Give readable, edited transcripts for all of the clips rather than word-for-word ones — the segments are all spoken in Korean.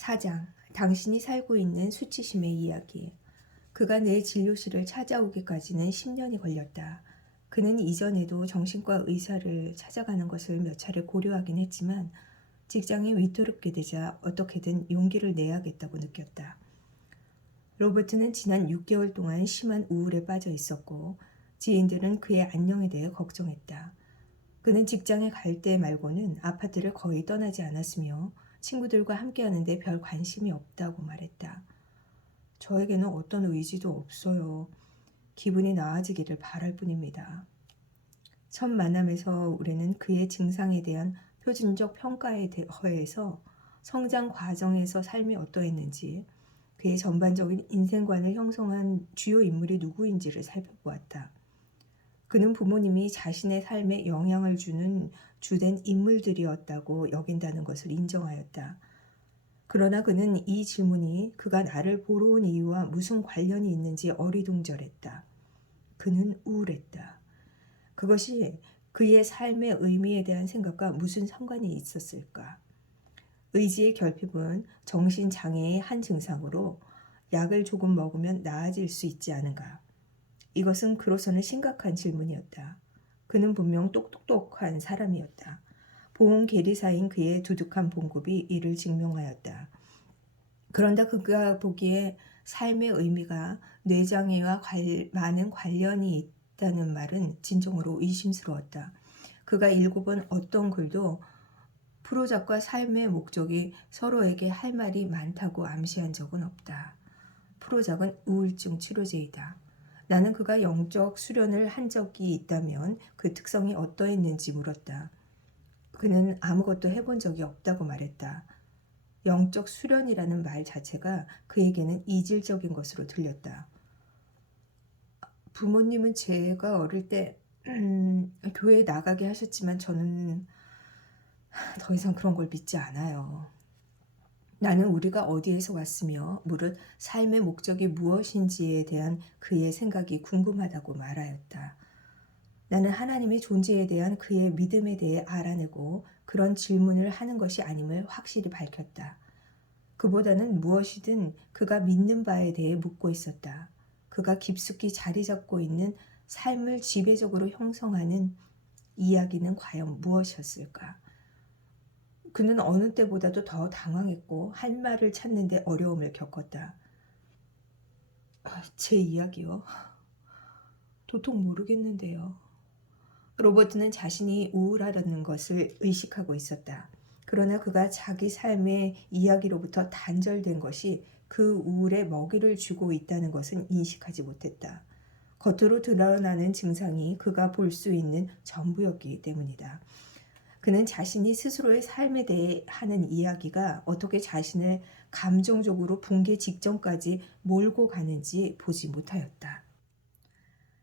4장. 당신이 살고 있는 수치심의 이야기. 그가 내 진료실을 찾아오기까지는 10년이 걸렸다. 그는 이전에도 정신과 의사를 찾아가는 것을 몇 차례 고려하긴 했지만 직장이 위태롭게 되자 어떻게든 용기를 내야겠다고 느꼈다. 로버트는 지난 6개월 동안 심한 우울에 빠져 있었고 지인들은 그의 안녕에 대해 걱정했다. 그는 직장에 갈 때 말고는 아파트를 거의 떠나지 않았으며 친구들과 함께하는데 별 관심이 없다고 말했다. 저에게는 어떤 의지도 없어요. 기분이 나아지기를 바랄 뿐입니다. 첫 만남에서 우리는 그의 증상에 대한 표준적 평가에 허해서 성장 과정에서 삶이 어떠했는지, 그의 전반적인 인생관을 형성한 주요 인물이 누구인지를 살펴보았다. 그는 부모님이 자신의 삶에 영향을 주는 주된 인물들이었다고 여긴다는 것을 인정하였다. 그러나 그는 이 질문이 그가 나를 보러 온 이유와 무슨 관련이 있는지 어리둥절했다. 그는 우울했다. 그것이 그의 삶의 의미에 대한 생각과 무슨 상관이 있었을까? 의지의 결핍은 정신장애의 한 증상으로 약을 조금 먹으면 나아질 수 있지 않은가? 이것은 그로서는 심각한 질문이었다. 그는 분명 똑똑똑한 사람이었다. 보험 계리사인 그의 두둑한 봉급이 이를 증명하였다. 그런데 그가 보기에 삶의 의미가 뇌장애와 많은 관련이 있다는 말은 진정으로 의심스러웠다. 그가 읽어본 어떤 글도 프로작과 삶의 목적이 서로에게 할 말이 많다고 암시한 적은 없다. 프로작은 우울증 치료제이다. 나는 그가 영적 수련을 한 적이 있다면 그 특성이 어떠했는지 물었다. 그는 아무것도 해본 적이 없다고 말했다. 영적 수련이라는 말 자체가 그에게는 이질적인 것으로 들렸다. 부모님은 제가 어릴 때 교회에 나가게 하셨지만 저는 더 이상 그런 걸 믿지 않아요. 나는 우리가 어디에서 왔으며 무릇 삶의 목적이 무엇인지에 대한 그의 생각이 궁금하다고 말하였다. 나는 하나님의 존재에 대한 그의 믿음에 대해 알아내고 그런 질문을 하는 것이 아님을 확실히 밝혔다. 그보다는 무엇이든 그가 믿는 바에 대해 묻고 있었다. 그가 깊숙이 자리 잡고 있는 삶을 지배적으로 형성하는 이야기는 과연 무엇이었을까? 그는 어느 때보다도 더 당황했고 할 말을 찾는데 어려움을 겪었다. 제 이야기요? 도통 모르겠는데요. 로버트는 자신이 우울하다는 것을 의식하고 있었다. 그러나 그가 자기 삶의 이야기로부터 단절된 것이 그 우울에 먹이를 주고 있다는 것은 인식하지 못했다. 겉으로 드러나는 증상이 그가 볼 수 있는 전부였기 때문이다. 그는 자신이 스스로의 삶에 대해 하는 이야기가 어떻게 자신을 감정적으로 붕괴 직전까지 몰고 가는지 보지 못하였다.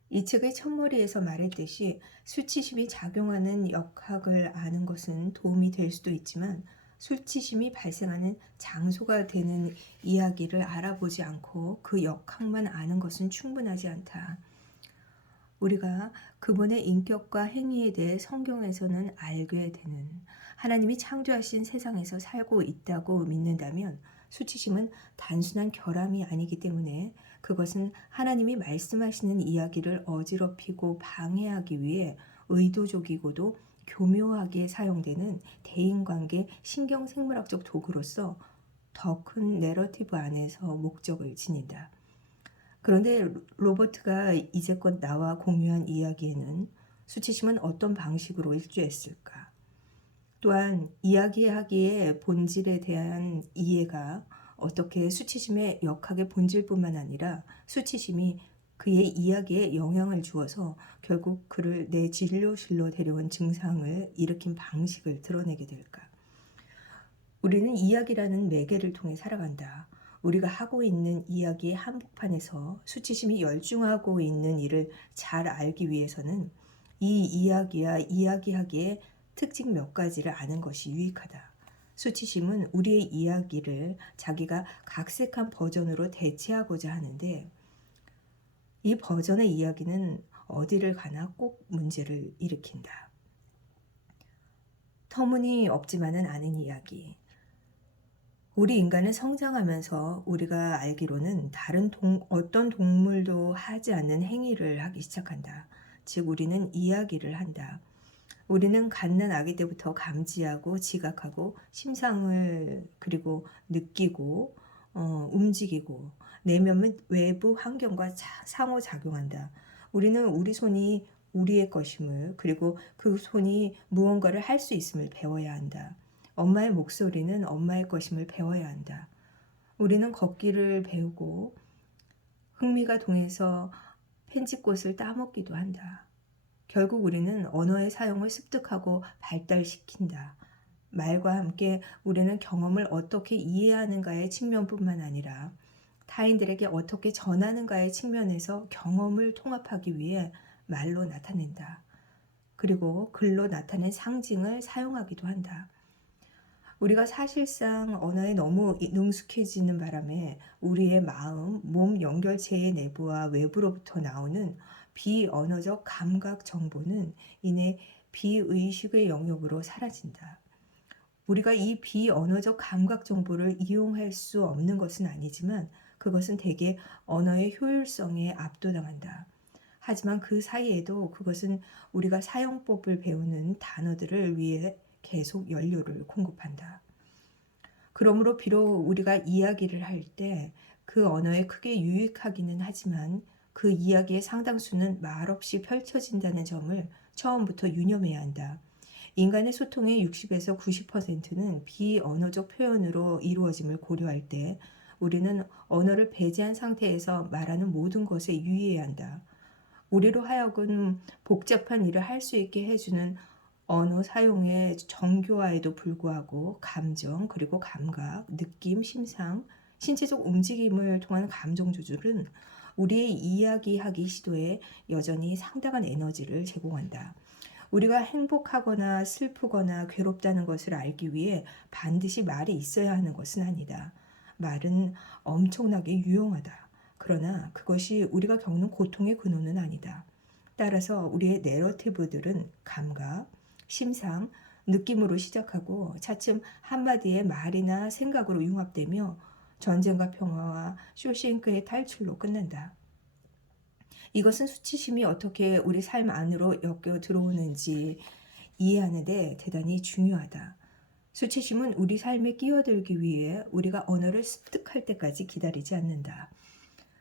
이 책의 첫머리에서 말했듯이 수치심이 작용하는 역학을 아는 것은 도움이 될 수도 있지만 수치심이 발생하는 장소가 되는 이야기를 알아보지 않고 그 역학만 아는 것은 충분하지 않다. 우리가 그분의 인격과 행위에 대해 성경에서는 알게 되는 하나님이 창조하신 세상에서 살고 있다고 믿는다면 수치심은 단순한 결함이 아니기 때문에 그것은 하나님이 말씀하시는 이야기를 어지럽히고 방해하기 위해 의도적이고도 교묘하게 사용되는 대인관계 신경생물학적 도구로서 더 큰 내러티브 안에서 목적을 지닌다. 그런데 로버트가 이제껏 나와 공유한 이야기에는 수치심은 어떤 방식으로 일조했을까? 또한 이야기하기의 본질에 대한 이해가 어떻게 수치심의 역학의 본질뿐만 아니라 수치심이 그의 이야기에 영향을 주어서 결국 그를 내 진료실로 데려온 증상을 일으킨 방식을 드러내게 될까? 우리는 이야기라는 매개를 통해 살아간다. 우리가 하고 있는 이야기의 한복판에서 수치심이 열중하고 있는 일을 잘 알기 위해서는 이 이야기와 이야기하기의 특징 몇 가지를 아는 것이 유익하다. 수치심은 우리의 이야기를 자기가 각색한 버전으로 대체하고자 하는데 이 버전의 이야기는 어디를 가나 꼭 문제를 일으킨다. 터무니없지만은 않은 이야기. 우리 인간은 성장하면서 우리가 알기로는 다른 어떤 동물도 하지 않는 행위를 하기 시작한다. 즉, 우리는 이야기를 한다. 우리는 갓난 아기 때부터 감지하고 지각하고 심상을 그리고 느끼고 움직이고 내면 및 외부 환경과 상호작용한다. 우리는 우리 손이 우리의 것임을 그리고 그 손이 무언가를 할 수 있음을 배워야 한다. 엄마의 목소리는 엄마의 것임을 배워야 한다. 우리는 걷기를 배우고 흥미가 동해서 펜지꽃을 따먹기도 한다. 결국 우리는 언어의 사용을 습득하고 발달시킨다. 말과 함께 우리는 경험을 어떻게 이해하는가의 측면뿐만 아니라 타인들에게 어떻게 전하는가의 측면에서 경험을 통합하기 위해 말로 나타낸다. 그리고 글로 나타낸 상징을 사용하기도 한다. 우리가 사실상 언어에 너무 능숙해지는 바람에 우리의 마음, 몸 연결체의 내부와 외부로부터 나오는 비언어적 감각 정보는 이내 비의식의 영역으로 사라진다. 우리가 이 비언어적 감각 정보를 이용할 수 없는 것은 아니지만 그것은 대개 언어의 효율성에 압도당한다. 하지만 그 사이에도 그것은 우리가 사용법을 배우는 단어들을 위해 계속 연료를 공급한다. 그러므로 비록 우리가 이야기를 할 때 그 언어에 크게 유익하기는 하지만 그 이야기의 상당수는 말없이 펼쳐진다는 점을 처음부터 유념해야 한다. 인간의 소통의 60에서 90%는 비언어적 표현으로 이루어짐을 고려할 때 우리는 언어를 배제한 상태에서 말하는 모든 것에 유의해야 한다. 우리로 하여금 복잡한 일을 할 수 있게 해주는 언어 사용의 정교화에도 불구하고 감정, 그리고 감각, 느낌, 심상, 신체적 움직임을 통한 감정 조절은 우리의 이야기하기 시도에 여전히 상당한 에너지를 제공한다. 우리가 행복하거나 슬프거나 괴롭다는 것을 알기 위해 반드시 말이 있어야 하는 것은 아니다. 말은 엄청나게 유용하다. 그러나 그것이 우리가 겪는 고통의 근원은 아니다. 따라서 우리의 내러티브들은 감각, 심상, 느낌으로 시작하고 차츰 한마디의 말이나 생각으로 융합되며 전쟁과 평화와 쇼싱크의 탈출로 끝난다. 이것은 수치심이 어떻게 우리 삶 안으로 엮여 들어오는지 이해하는 데 대단히 중요하다. 수치심은 우리 삶에 끼어들기 위해 우리가 언어를 습득할 때까지 기다리지 않는다.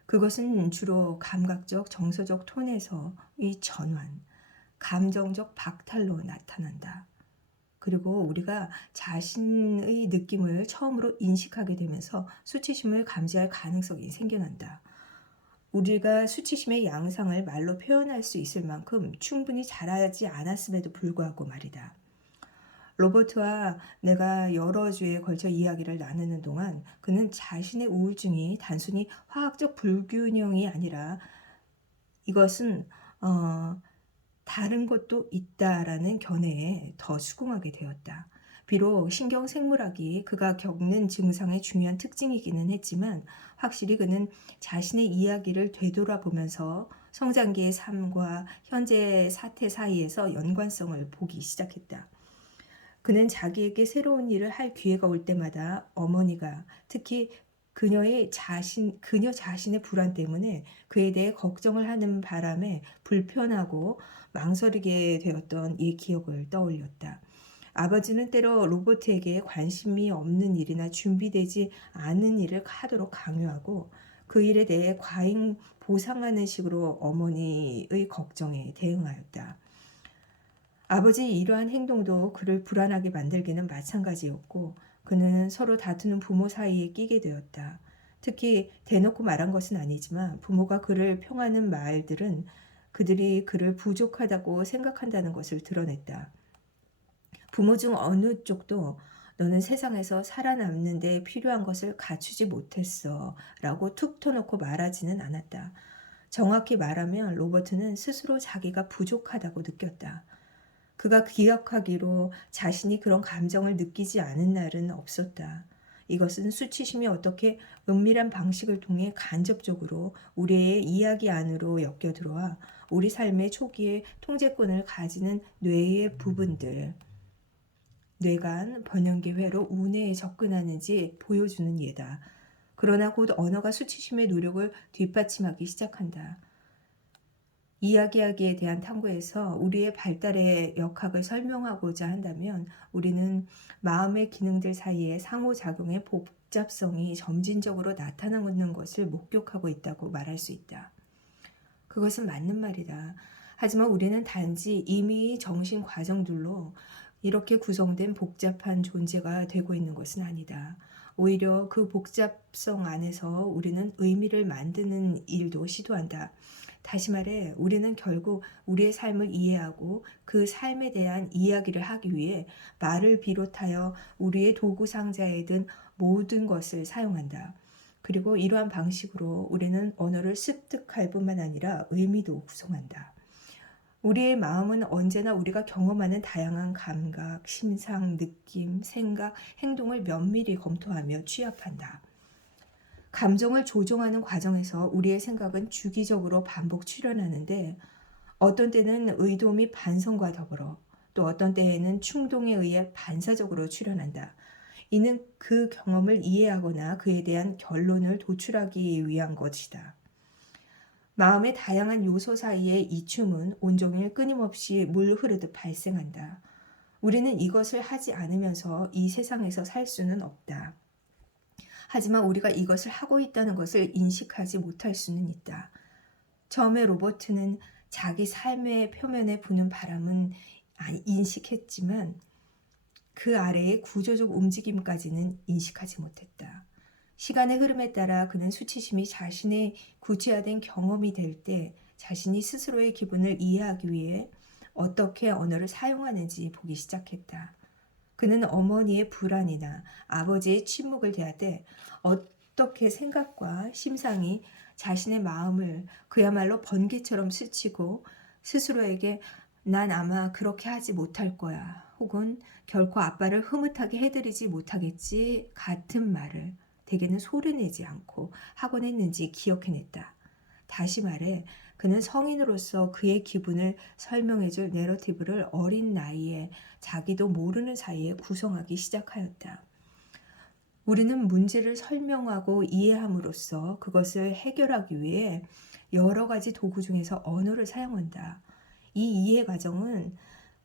그것은 주로 감각적, 정서적 톤에서의 전환, 감정적 박탈로 나타난다. 그리고 우리가 자신의 느낌을 처음으로 인식하게 되면서 수치심을 감지할 가능성이 생겨난다. 우리가 수치심의 양상을 말로 표현할 수 있을 만큼 충분히 잘하지 않았음에도 불구하고 말이다. 로버트와 내가 여러 주에 걸쳐 이야기를 나누는 동안 그는 자신의 우울증이 단순히 화학적 불균형이 아니라 이것은 다른 것도 있다라는 견해에 더 수긍하게 되었다. 비록 신경생물학이 그가 겪는 증상의 중요한 특징이기는 했지만 확실히 그는 자신의 이야기를 되돌아보면서 성장기의 삶과 현재의 사태 사이에서 연관성을 보기 시작했다. 그는 자기에게 새로운 일을 할 기회가 올 때마다 어머니가 특히 그녀 자신의 불안 때문에 그에 대해 걱정을 하는 바람에 불편하고 망설이게 되었던 이 기억을 떠올렸다. 아버지는 때로 로버트에게 관심이 없는 일이나 준비되지 않은 일을 하도록 강요하고 그 일에 대해 과잉 보상하는 식으로 어머니의 걱정에 대응하였다. 아버지의 이러한 행동도 그를 불안하게 만들기는 마찬가지였고 그는 서로 다투는 부모 사이에 끼게 되었다. 특히 대놓고 말한 것은 아니지만 부모가 그를 평하는 말들은 그들이 그를 부족하다고 생각한다는 것을 드러냈다. 부모 중 어느 쪽도 너는 세상에서 살아남는 데 필요한 것을 갖추지 못했어 라고 툭 터놓고 말하지는 않았다. 정확히 말하면 로버트는 스스로 자기가 부족하다고 느꼈다. 그가 기억하기로 자신이 그런 감정을 느끼지 않은 날은 없었다. 이것은 수치심이 어떻게 은밀한 방식을 통해 간접적으로 우리의 이야기 안으로 엮여 들어와 우리 삶의 초기에 통제권을 가지는 뇌의 부분들, 뇌관, 번연계회로 우뇌에 접근하는지 보여주는 예다. 그러나 곧 언어가 수치심의 노력을 뒷받침하기 시작한다. 이야기하기에 대한 탐구에서 우리의 발달의 역학을 설명하고자 한다면 우리는 마음의 기능들 사이의 상호작용의 복잡성이 점진적으로 나타나는 것을 목격하고 있다고 말할 수 있다. 그것은 맞는 말이다. 하지만 우리는 단지 이미 정신 과정들로 이렇게 구성된 복잡한 존재가 되고 있는 것은 아니다. 오히려 그 복잡성 안에서 우리는 의미를 만드는 일도 시도한다. 다시 말해, 우리는 결국 우리의 삶을 이해하고 그 삶에 대한 이야기를 하기 위해 말을 비롯하여 우리의 도구 상자에 든 모든 것을 사용한다. 그리고 이러한 방식으로 우리는 언어를 습득할 뿐만 아니라 의미도 구성한다. 우리의 마음은 언제나 우리가 경험하는 다양한 감각, 심상, 느낌, 생각, 행동을 면밀히 검토하며 취합한다. 감정을 조종하는 과정에서 우리의 생각은 주기적으로 반복 출현하는데 어떤 때는 의도 및 반성과 더불어 또 어떤 때에는 충동에 의해 반사적으로 출현한다. 이는 그 경험을 이해하거나 그에 대한 결론을 도출하기 위한 것이다. 마음의 다양한 요소 사이의 이춤은 온종일 끊임없이 물 흐르듯 발생한다. 우리는 이것을 하지 않으면서 이 세상에서 살 수는 없다. 하지만 우리가 이것을 하고 있다는 것을 인식하지 못할 수는 있다. 처음에 로버트는 자기 삶의 표면에 부는 바람은 인식했지만 그 아래의 구조적 움직임까지는 인식하지 못했다. 시간의 흐름에 따라 그는 수치심이 자신의 구체화된 경험이 될 때 자신이 스스로의 기분을 이해하기 위해 어떻게 언어를 사용하는지 보기 시작했다. 그는 어머니의 불안이나 아버지의 침묵을 대할 때 어떻게 생각과 심상이 자신의 마음을 그야말로 번개처럼 스치고 스스로에게 난 아마 그렇게 하지 못할 거야 혹은 결코 아빠를 흐뭇하게 해드리지 못하겠지 같은 말을 대개는 소리내지 않고 하곤 했는지 기억해냈다. 다시 말해 그는 성인으로서 그의 기분을 설명해줄 내러티브를 어린 나이에 자기도 모르는 사이에 구성하기 시작하였다. 우리는 문제를 설명하고 이해함으로써 그것을 해결하기 위해 여러 가지 도구 중에서 언어를 사용한다. 이 이해 과정은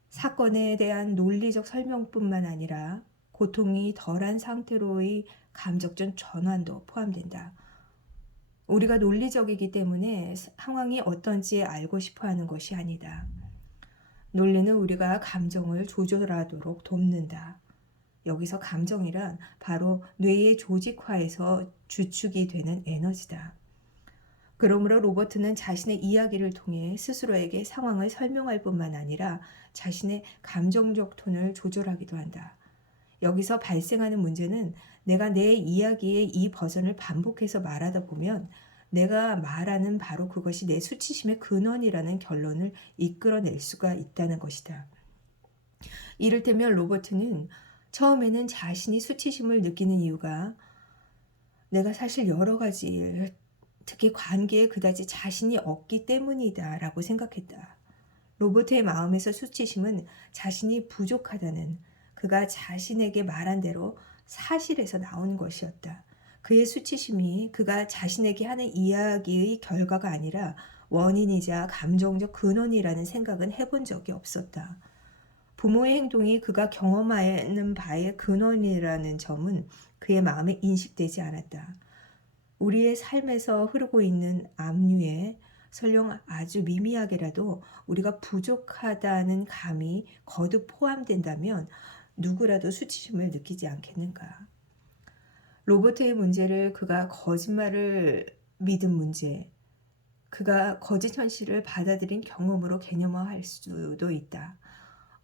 사건에 대한 논리적 설명뿐만 아니라 고통이 덜한 상태로의 감정적 전환도 포함된다. 우리가 논리적이기 때문에 상황이 어떤지 알고 싶어 하는 것이 아니다. 논리는 우리가 감정을 조절하도록 돕는다. 여기서 감정이란 바로 뇌의 조직화에서 주축이 되는 에너지다. 그러므로 로버트는 자신의 이야기를 통해 스스로에게 상황을 설명할 뿐만 아니라 자신의 감정적 톤을 조절하기도 한다. 여기서 발생하는 문제는 내가 내 이야기의 이 버전을 반복해서 말하다 보면 내가 말하는 바로 그것이 내 수치심의 근원이라는 결론을 이끌어낼 수가 있다는 것이다. 이를테면 로버트는 처음에는 자신이 수치심을 느끼는 이유가 내가 사실 여러 가지 특히 관계에 그다지 자신이 없기 때문이다 라고 생각했다. 로버트의 마음에서 수치심은 자신이 부족하다는 그가 자신에게 말한 대로 사실에서 나온 것이었다. 그의 수치심이 그가 자신에게 하는 이야기의 결과가 아니라 원인이자 감정적 근원이라는 생각은 해본 적이 없었다. 부모의 행동이 그가 경험하는 바의 근원이라는 점은 그의 마음에 인식되지 않았다. 우리의 삶에서 흐르고 있는 압류에 설령 아주 미미하게라도 우리가 부족하다는 감이 거듭 포함된다면 누구라도 수치심을 느끼지 않겠는가. 로버트의 문제를 그가 거짓말을 믿은 문제, 그가 거짓 현실을 받아들인 경험으로 개념화할 수도 있다.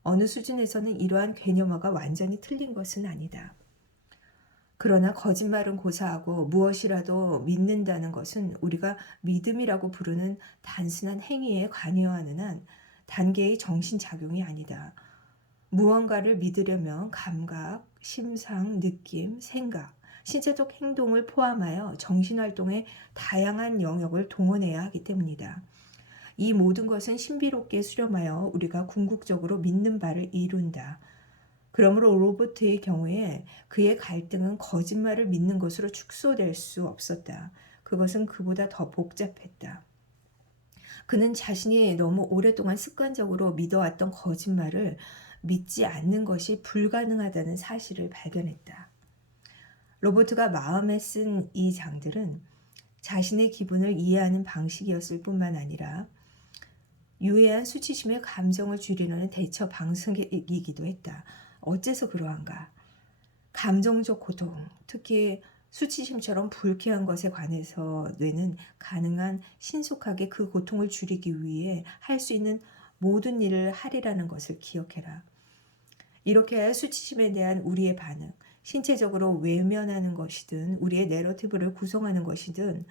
어느 수준에서는 이러한 개념화가 완전히 틀린 것은 아니다. 그러나 거짓말은 고사하고 무엇이라도 믿는다는 것은 우리가 믿음이라고 부르는 단순한 행위에 관여하는 한 단계의 정신작용이 아니다. 무언가를 믿으려면 감각, 심상, 느낌, 생각, 신체적 행동을 포함하여 정신활동의 다양한 영역을 동원해야 하기 때문이다. 이 모든 것은 신비롭게 수렴하여 우리가 궁극적으로 믿는 바를 이룬다. 그러므로 로버트의 경우에 그의 갈등은 거짓말을 믿는 것으로 축소될 수 없었다. 그것은 그보다 더 복잡했다. 그는 자신이 너무 오랫동안 습관적으로 믿어왔던 거짓말을 믿지 않는 것이 불가능하다는 사실을 발견했다. 로버트가 마음에 쓴 이 장들은 자신의 기분을 이해하는 방식이었을 뿐만 아니라 유해한 수치심의 감정을 줄이려는 대처 방식이기도 했다. 어째서 그러한가? 감정적 고통, 특히 수치심처럼 불쾌한 것에 관해서 뇌는 가능한 신속하게 그 고통을 줄이기 위해 할 수 있는 모든 일을 하리라는 것을 기억해라. 이렇게 수치심에 대한 우리의 반응, 신체적으로 외면하는 것이든 우리의 내러티브를 구성하는 것이든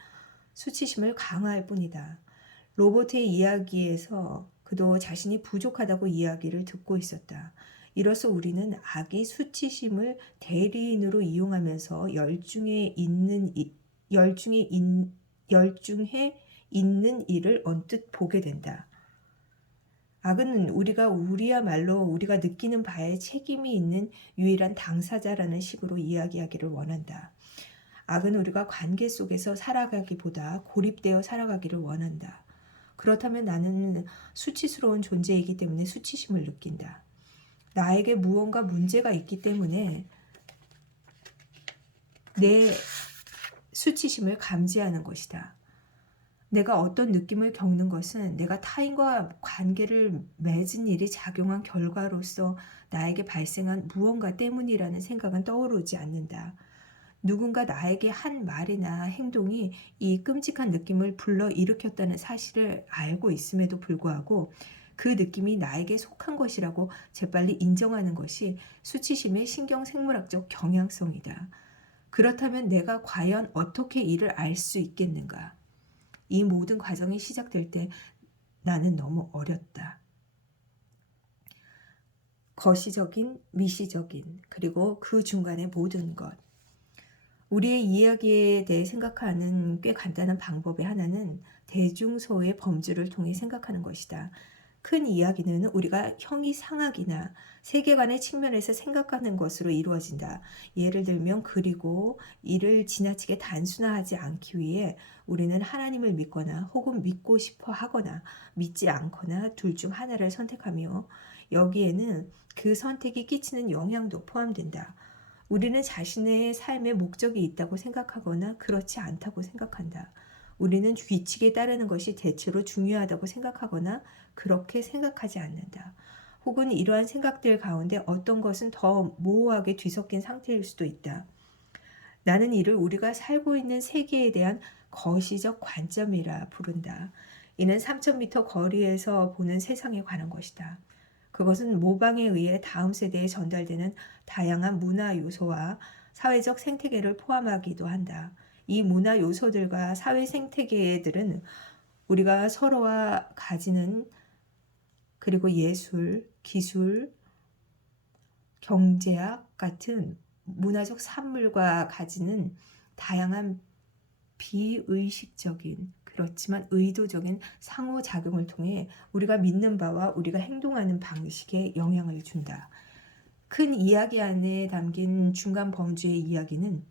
수치심을 강화할 뿐이다. 로버트의 이야기에서 그도 자신이 부족하다고 이야기를 듣고 있었다. 이로써 우리는 악이 수치심을 대리인으로 이용하면서 열중해 있는 일을 언뜻 보게 된다. 악은 우리야말로 우리가 느끼는 바에 책임이 있는 유일한 당사자라는 식으로 이야기하기를 원한다. 악은 우리가 관계 속에서 살아가기보다 고립되어 살아가기를 원한다. 그렇다면 나는 수치스러운 존재이기 때문에 수치심을 느낀다. 나에게 무언가 문제가 있기 때문에 내 수치심을 감지하는 것이다. 내가 어떤 느낌을 겪는 것은 내가 타인과 관계를 맺은 일이 작용한 결과로서 나에게 발생한 무언가 때문이라는 생각은 떠오르지 않는다. 누군가 나에게 한 말이나 행동이 이 끔찍한 느낌을 불러일으켰다는 사실을 알고 있음에도 불구하고 그 느낌이 나에게 속한 것이라고 재빨리 인정하는 것이 수치심의 신경생물학적 경향성이다. 그렇다면 내가 과연 어떻게 이를 알 수 있겠는가? 이 모든 과정이 시작될 때 나는 너무 어렸다. 거시적인, 미시적인, 그리고 그 중간의 모든 것. 우리의 이야기에 대해 생각하는 꽤 간단한 방법의 하나는 대중소의 범주를 통해 생각하는 것이다. 큰 이야기는 우리가 형이상학이나 세계관의 측면에서 생각하는 것으로 이루어진다. 예를 들면 그리고 이를 지나치게 단순화하지 않기 위해 우리는 하나님을 믿거나 혹은 믿고 싶어 하거나 믿지 않거나 둘 중 하나를 선택하며 여기에는 그 선택이 끼치는 영향도 포함된다. 우리는 자신의 삶에 목적이 있다고 생각하거나 그렇지 않다고 생각한다. 우리는 규칙에 따르는 것이 대체로 중요하다고 생각하거나 그렇게 생각하지 않는다. 혹은 이러한 생각들 가운데 어떤 것은 더 모호하게 뒤섞인 상태일 수도 있다. 나는 이를 우리가 살고 있는 세계에 대한 거시적 관점이라 부른다. 이는 3000m 거리에서 보는 세상에 관한 것이다. 그것은 모방에 의해 다음 세대에 전달되는 다양한 문화 요소와 사회적 생태계를 포함하기도 한다. 이 문화 요소들과 사회 생태계들은 우리가 서로와 가지는 그리고 예술, 기술, 경제학 같은 문화적 산물과 가지는 다양한 비의식적인 그렇지만 의도적인 상호작용을 통해 우리가 믿는 바와 우리가 행동하는 방식에 영향을 준다. 큰 이야기 안에 담긴 중간 범주의 이야기는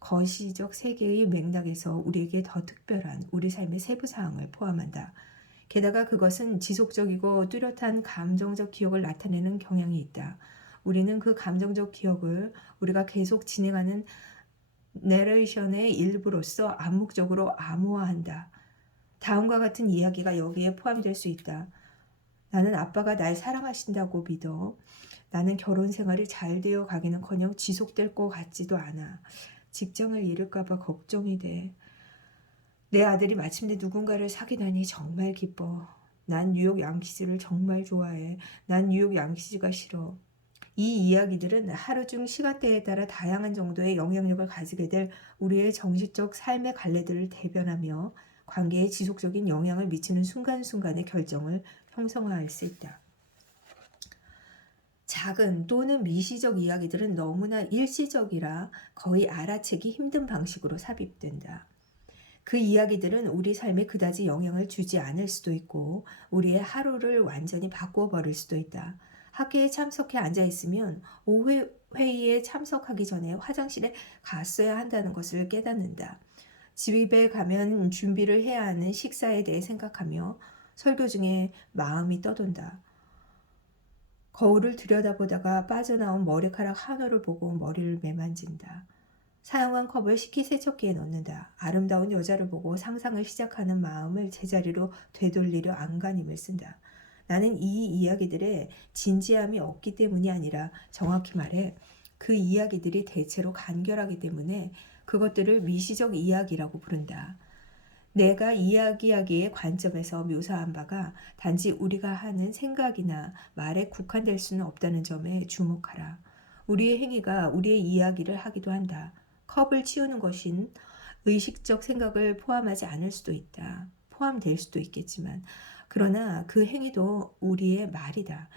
거시적 세계의 맥락에서 우리에게 더 특별한 우리 삶의 세부 사항을 포함한다. 게다가 그것은 지속적이고 뚜렷한 감정적 기억을 나타내는 경향이 있다. 우리는 그 감정적 기억을 우리가 계속 진행하는 내레이션의 일부로서 암묵적으로 암호화한다. 다음과 같은 이야기가 여기에 포함될 수 있다. 나는 아빠가 날 사랑하신다고 믿어. 나는 결혼 생활이 잘 되어 가기는커녕 지속될 것 같지도 않아. 직장을 잃을까봐 걱정이 돼. 내 아들이 마침내 누군가를 사귀다니 정말 기뻐. 난 뉴욕 양키즈를 정말 좋아해. 난 뉴욕 양키즈가 싫어. 이 이야기들은 하루 중 시간대에 따라 다양한 정도의 영향력을 가지게 될 우리의 정신적 삶의 갈래들을 대변하며 관계에 지속적인 영향을 미치는 순간순간의 결정을 형성화할 수 있다. 작은 또는 미시적 이야기들은 너무나 일시적이라 거의 알아채기 힘든 방식으로 삽입된다. 그 이야기들은 우리 삶에 그다지 영향을 주지 않을 수도 있고 우리의 하루를 완전히 바꾸어 버릴 수도 있다. 학회에 참석해 앉아 있으면 오후 회의에 참석하기 전에 화장실에 갔어야 한다는 것을 깨닫는다. 집에 가면 준비를 해야 하는 식사에 대해 생각하며 설교 중에 마음이 떠돈다. 거울을 들여다보다가 빠져나온 머리카락 한올을 보고 머리를 매만진다. 사용한 컵을 식기세척기에 넣는다. 아름다운 여자를 보고 상상을 시작하는 마음을 제자리로 되돌리려 안간힘을 쓴다. 나는 이 이야기들에 진지함이 없기 때문이 아니라 정확히 말해 그 이야기들이 대체로 간결하기 때문에 그것들을 미시적 이야기라고 부른다. 내가 이야기하기의 관점에서 묘사한 바가 단지 우리가 하는 생각이나 말에 국한될 수는 없다는 점에 주목하라. 우리의 행위가 우리의 이야기를 하기도 한다. 컵을 치우는 것인 의식적 생각을 포함하지 않을 수도 있다. 포함될 수도 있겠지만 그러나 그 행위도 우리의 말이다.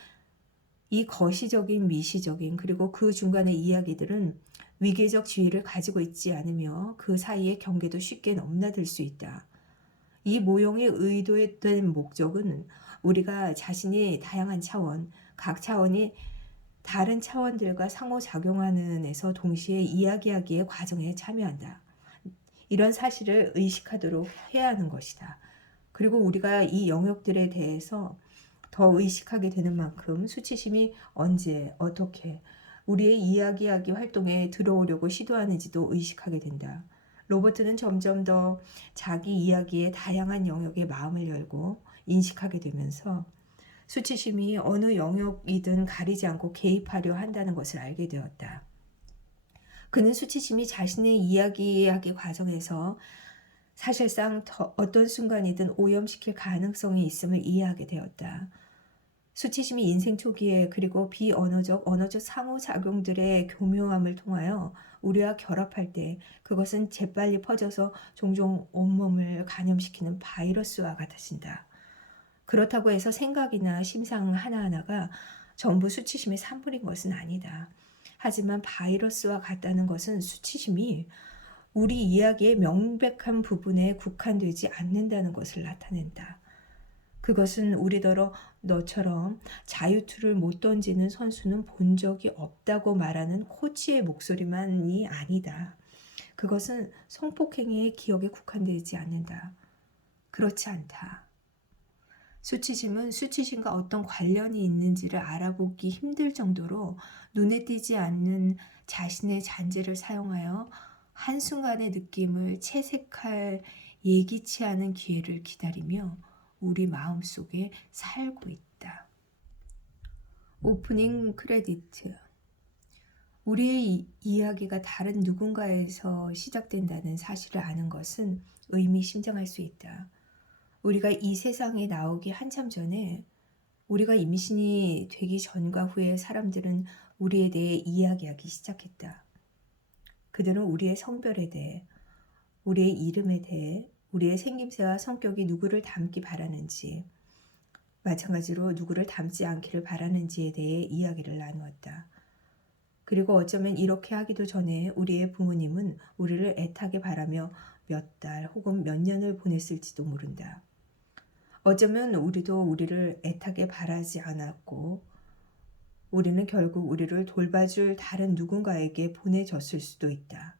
이 거시적인 미시적인 그리고 그 중간의 이야기들은 위계적 지위를 가지고 있지 않으며 그 사이의 경계도 쉽게 넘나들 수 있다. 이 모형의 의도된 목적은 우리가 자신이 다양한 차원, 각 차원이 다른 차원들과 상호작용하는 에서 동시에 이야기하기의 과정에 참여한다. 이런 사실을 의식하도록 해야 하는 것이다. 그리고 우리가 이 영역들에 대해서 더 의식하게 되는 만큼 수치심이 언제, 어떻게 우리의 이야기하기 활동에 들어오려고 시도하는지도 의식하게 된다. 로버트는 점점 더 자기 이야기의 다양한 영역에 마음을 열고 인식하게 되면서 수치심이 어느 영역이든 가리지 않고 개입하려 한다는 것을 알게 되었다. 그는 수치심이 자신의 이야기하기 과정에서 사실상 어떤 순간이든 오염시킬 가능성이 있음을 이해하게 되었다. 수치심이 인생 초기에 그리고 비언어적, 언어적 상호작용들의 교묘함을 통하여 우리와 결합할 때 그것은 재빨리 퍼져서 종종 온몸을 감염시키는 바이러스와 같아진다. 그렇다고 해서 생각이나 심상 하나하나가 전부 수치심의 산물인 것은 아니다. 하지만 바이러스와 같다는 것은 수치심이 우리 이야기의 명백한 부분에 국한되지 않는다는 것을 나타낸다. 그것은 우리더러 너처럼 자유투를 못 던지는 선수는 본 적이 없다고 말하는 코치의 목소리만이 아니다. 그것은 성폭행의 기억에 국한되지 않는다. 그렇지 않다. 수치심은 수치심과 어떤 관련이 있는지를 알아보기 힘들 정도로 눈에 띄지 않는 자신의 잔재를 사용하여 한순간의 느낌을 채색할 예기치 않은 기회를 기다리며 우리 마음속에 살고 있다. 오프닝 크레디트. 우리의 이야기가 다른 누군가에서 시작된다는 사실을 아는 것은 의미심장할 수 있다. 우리가 이 세상에 나오기 한참 전에 우리가 임신이 되기 전과 후에 사람들은 우리에 대해 이야기하기 시작했다. 그들은 우리의 성별에 대해, 우리의 이름에 대해, 우리의 생김새와 성격이 누구를 닮기 바라는지, 마찬가지로 누구를 닮지 않기를 바라는지에 대해 이야기를 나누었다. 그리고 어쩌면 이렇게 하기도 전에 우리의 부모님은 우리를 애타게 바라며 몇 달 혹은 몇 년을 보냈을지도 모른다. 어쩌면 우리도 우리를 애타게 바라지 않았고 우리는 결국 우리를 돌봐줄 다른 누군가에게 보내졌을 수도 있다.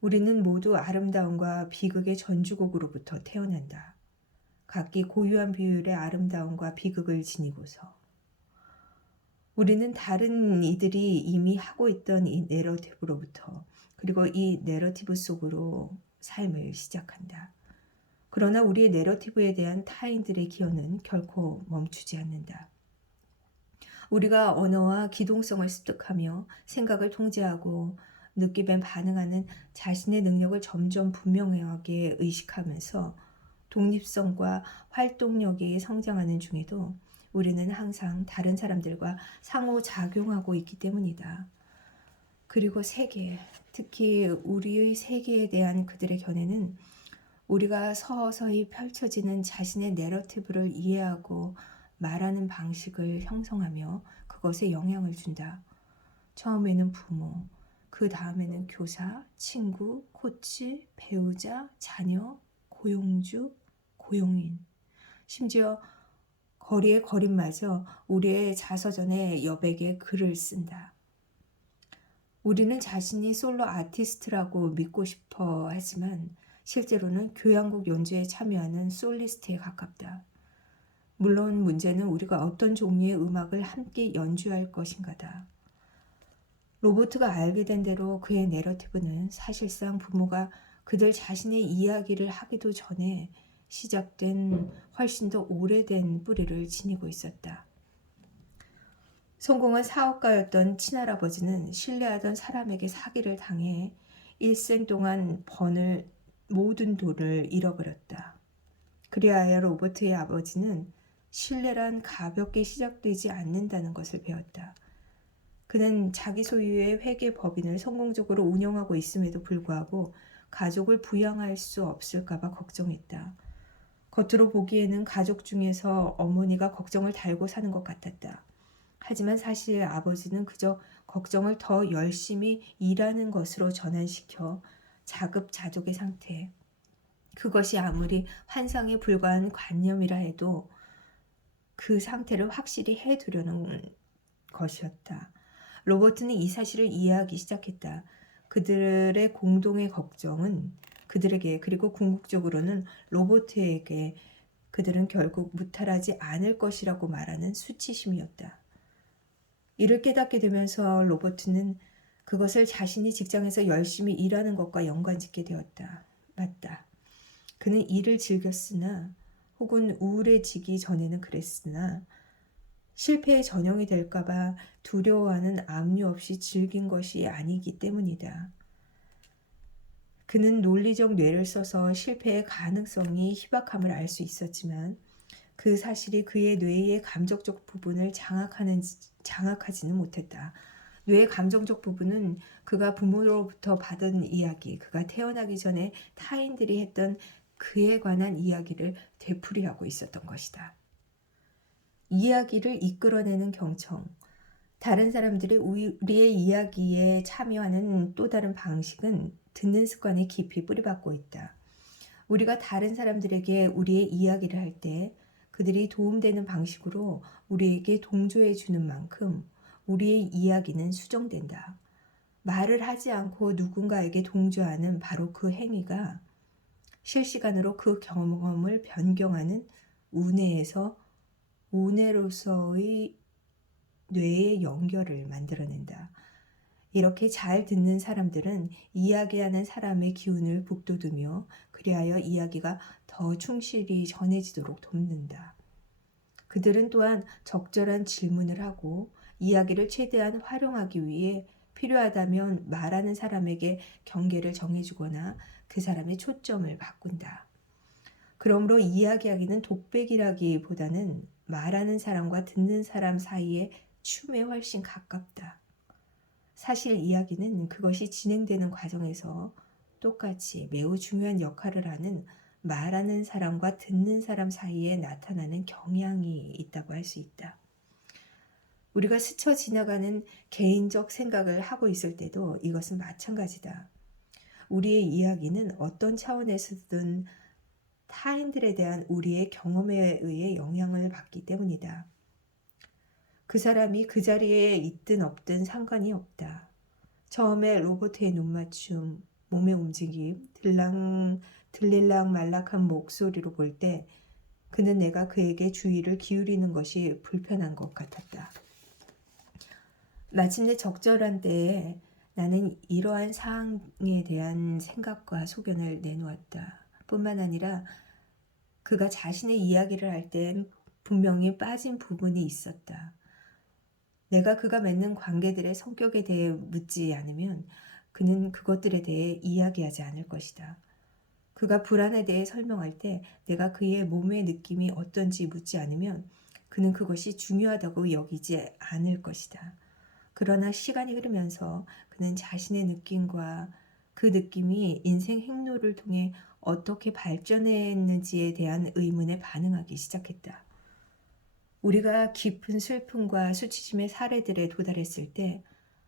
우리는 모두 아름다움과 비극의 전주곡으로부터 태어난다. 각기 고유한 비율의 아름다움과 비극을 지니고서 우리는 다른 이들이 이미 하고 있던 이 내러티브로부터 그리고 이 내러티브 속으로 삶을 시작한다. 그러나 우리의 내러티브에 대한 타인들의 기여는 결코 멈추지 않는다. 우리가 언어와 기동성을 습득하며 생각을 통제하고 느낌에 반응하는 자신의 능력을 점점 분명하게 의식하면서 독립성과 활동력이 성장하는 중에도 우리는 항상 다른 사람들과 상호작용하고 있기 때문이다. 그리고 세계, 특히 우리의 세계에 대한 그들의 견해는 우리가 서서히 펼쳐지는 자신의 내러티브를 이해하고 말하는 방식을 형성하며 그것에 영향을 준다. 처음에는 부모, 그 다음에는 교사, 친구, 코치, 배우자, 자녀, 고용주, 고용인, 심지어 거리의 거린마저 우리의 자서전에 여백의 글을 쓴다. 우리는 자신이 솔로 아티스트라고 믿고 싶어 하지만 실제로는 교향곡 연주에 참여하는 솔리스트에 가깝다. 물론 문제는 우리가 어떤 종류의 음악을 함께 연주할 것인가다. 로버트가 알게 된 대로 그의 내러티브는 사실상 부모가 그들 자신의 이야기를 하기도 전에 시작된 훨씬 더 오래된 뿌리를 지니고 있었다. 성공한 사업가였던 친할아버지는 신뢰하던 사람에게 사기를 당해 일생 동안 버는 모든 돈을 잃어버렸다. 그리하여 로버트의 아버지는 신뢰란 가볍게 시작되지 않는다는 것을 배웠다. 그는 자기 소유의 회계법인을 성공적으로 운영하고 있음에도 불구하고 가족을 부양할 수 없을까봐 걱정했다. 겉으로 보기에는 가족 중에서 어머니가 걱정을 달고 사는 것 같았다. 하지만 사실 아버지는 그저 걱정을 더 열심히 일하는 것으로 전환시켜 자급자족의 상태. 그것이 아무리 환상에 불과한 관념이라 해도 그 상태를 확실히 해두려는 것이었다. 로버트는 이 사실을 이해하기 시작했다. 그들의 공동의 걱정은 그들에게 그리고 궁극적으로는 로버트에게 그들은 결국 무탈하지 않을 것이라고 말하는 수치심이었다. 이를 깨닫게 되면서 로버트는 그것을 자신이 직장에서 열심히 일하는 것과 연관짓게 되었다. 맞다. 그는 일을 즐겼으나 혹은 우울해지기 전에는 그랬으나 실패의 전형이 될까봐 두려워하는 압류 없이 즐긴 것이 아니기 때문이다. 그는 논리적 뇌를 써서 실패의 가능성이 희박함을 알 수 있었지만 그 사실이 그의 뇌의 감정적 부분을 장악하지는 못했다. 뇌의 감정적 부분은 그가 부모로부터 받은 이야기, 그가 태어나기 전에 타인들이 했던 그에 관한 이야기를 되풀이하고 있었던 것이다. 이야기를 이끌어내는 경청, 다른 사람들이 우리의 이야기에 참여하는 또 다른 방식은 듣는 습관에 깊이 뿌리박고 있다. 우리가 다른 사람들에게 우리의 이야기를 할 때 그들이 도움되는 방식으로 우리에게 동조해 주는 만큼 우리의 이야기는 수정된다. 말을 하지 않고 누군가에게 동조하는 바로 그 행위가 실시간으로 그 경험을 변경하는 우뇌로서의 뇌의 연결을 만들어낸다. 이렇게 잘 듣는 사람들은 이야기하는 사람의 기운을 북돋우며 그리하여 이야기가 더 충실히 전해지도록 돕는다. 그들은 또한 적절한 질문을 하고 이야기를 최대한 활용하기 위해 필요하다면 말하는 사람에게 경계를 정해주거나 그 사람의 초점을 바꾼다. 그러므로 이야기하기는 독백이라기보다는 말하는 사람과 듣는 사람 사이의 춤에 훨씬 가깝다. 사실 이야기는 그것이 진행되는 과정에서 똑같이 매우 중요한 역할을 하는 말하는 사람과 듣는 사람 사이에 나타나는 경향이 있다고 할 수 있다. 우리가 스쳐 지나가는 개인적 생각을 하고 있을 때도 이것은 마찬가지다. 우리의 이야기는 어떤 차원에서든 타인들에 대한 우리의 경험에 의해 영향을 받기 때문이다. 그 사람이 그 자리에 있든 없든 상관이 없다. 처음에 로버트의 눈맞춤, 몸의 움직임, 들릴락 말락한 목소리로 볼 때 그는 내가 그에게 주의를 기울이는 것이 불편한 것 같았다. 마침내 적절한 때에 나는 이러한 사항에 대한 생각과 소견을 내놓았다. 뿐만 아니라 그가 자신의 이야기를 할 땐 분명히 빠진 부분이 있었다. 내가 그가 맺는 관계들의 성격에 대해 묻지 않으면 그는 그것들에 대해 이야기하지 않을 것이다. 그가 불안에 대해 설명할 때 내가 그의 몸의 느낌이 어떤지 묻지 않으면 그는 그것이 중요하다고 여기지 않을 것이다. 그러나 시간이 흐르면서 그는 자신의 느낌과 그 느낌이 인생 행로를 통해 어떻게 발전했는지에 대한 의문에 반응하기 시작했다. 우리가 깊은 슬픔과 수치심의 사례들에 도달했을 때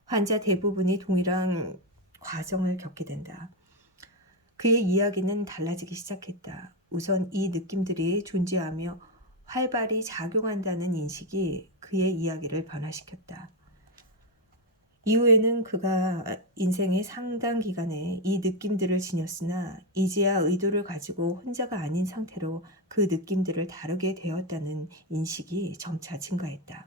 환자 대부분이 동일한 과정을 겪게 된다. 그의 이야기는 달라지기 시작했다. 우선 이 느낌들이 존재하며 활발히 작용한다는 인식이 그의 이야기를 변화시켰다. 이후에는 그가 인생의 상당 기간에 이 느낌들을 지녔으나 이제야 의도를 가지고 혼자가 아닌 상태로 그 느낌들을 다루게 되었다는 인식이 점차 증가했다.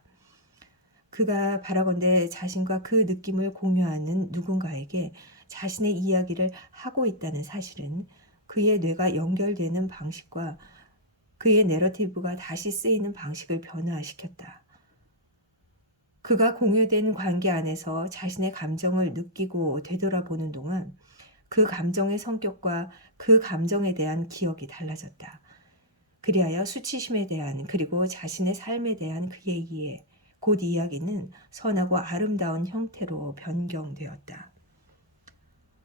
그가 바라건대 자신과 그 느낌을 공유하는 누군가에게 자신의 이야기를 하고 있다는 사실은 그의 뇌가 연결되는 방식과 그의 내러티브가 다시 쓰이는 방식을 변화시켰다. 그가 공유된 관계 안에서 자신의 감정을 느끼고 되돌아보는 동안 그 감정의 성격과 그 감정에 대한 기억이 달라졌다. 그리하여 수치심에 대한 그리고 자신의 삶에 대한 그의 이해, 곧 이야기는 선하고 아름다운 형태로 변경되었다.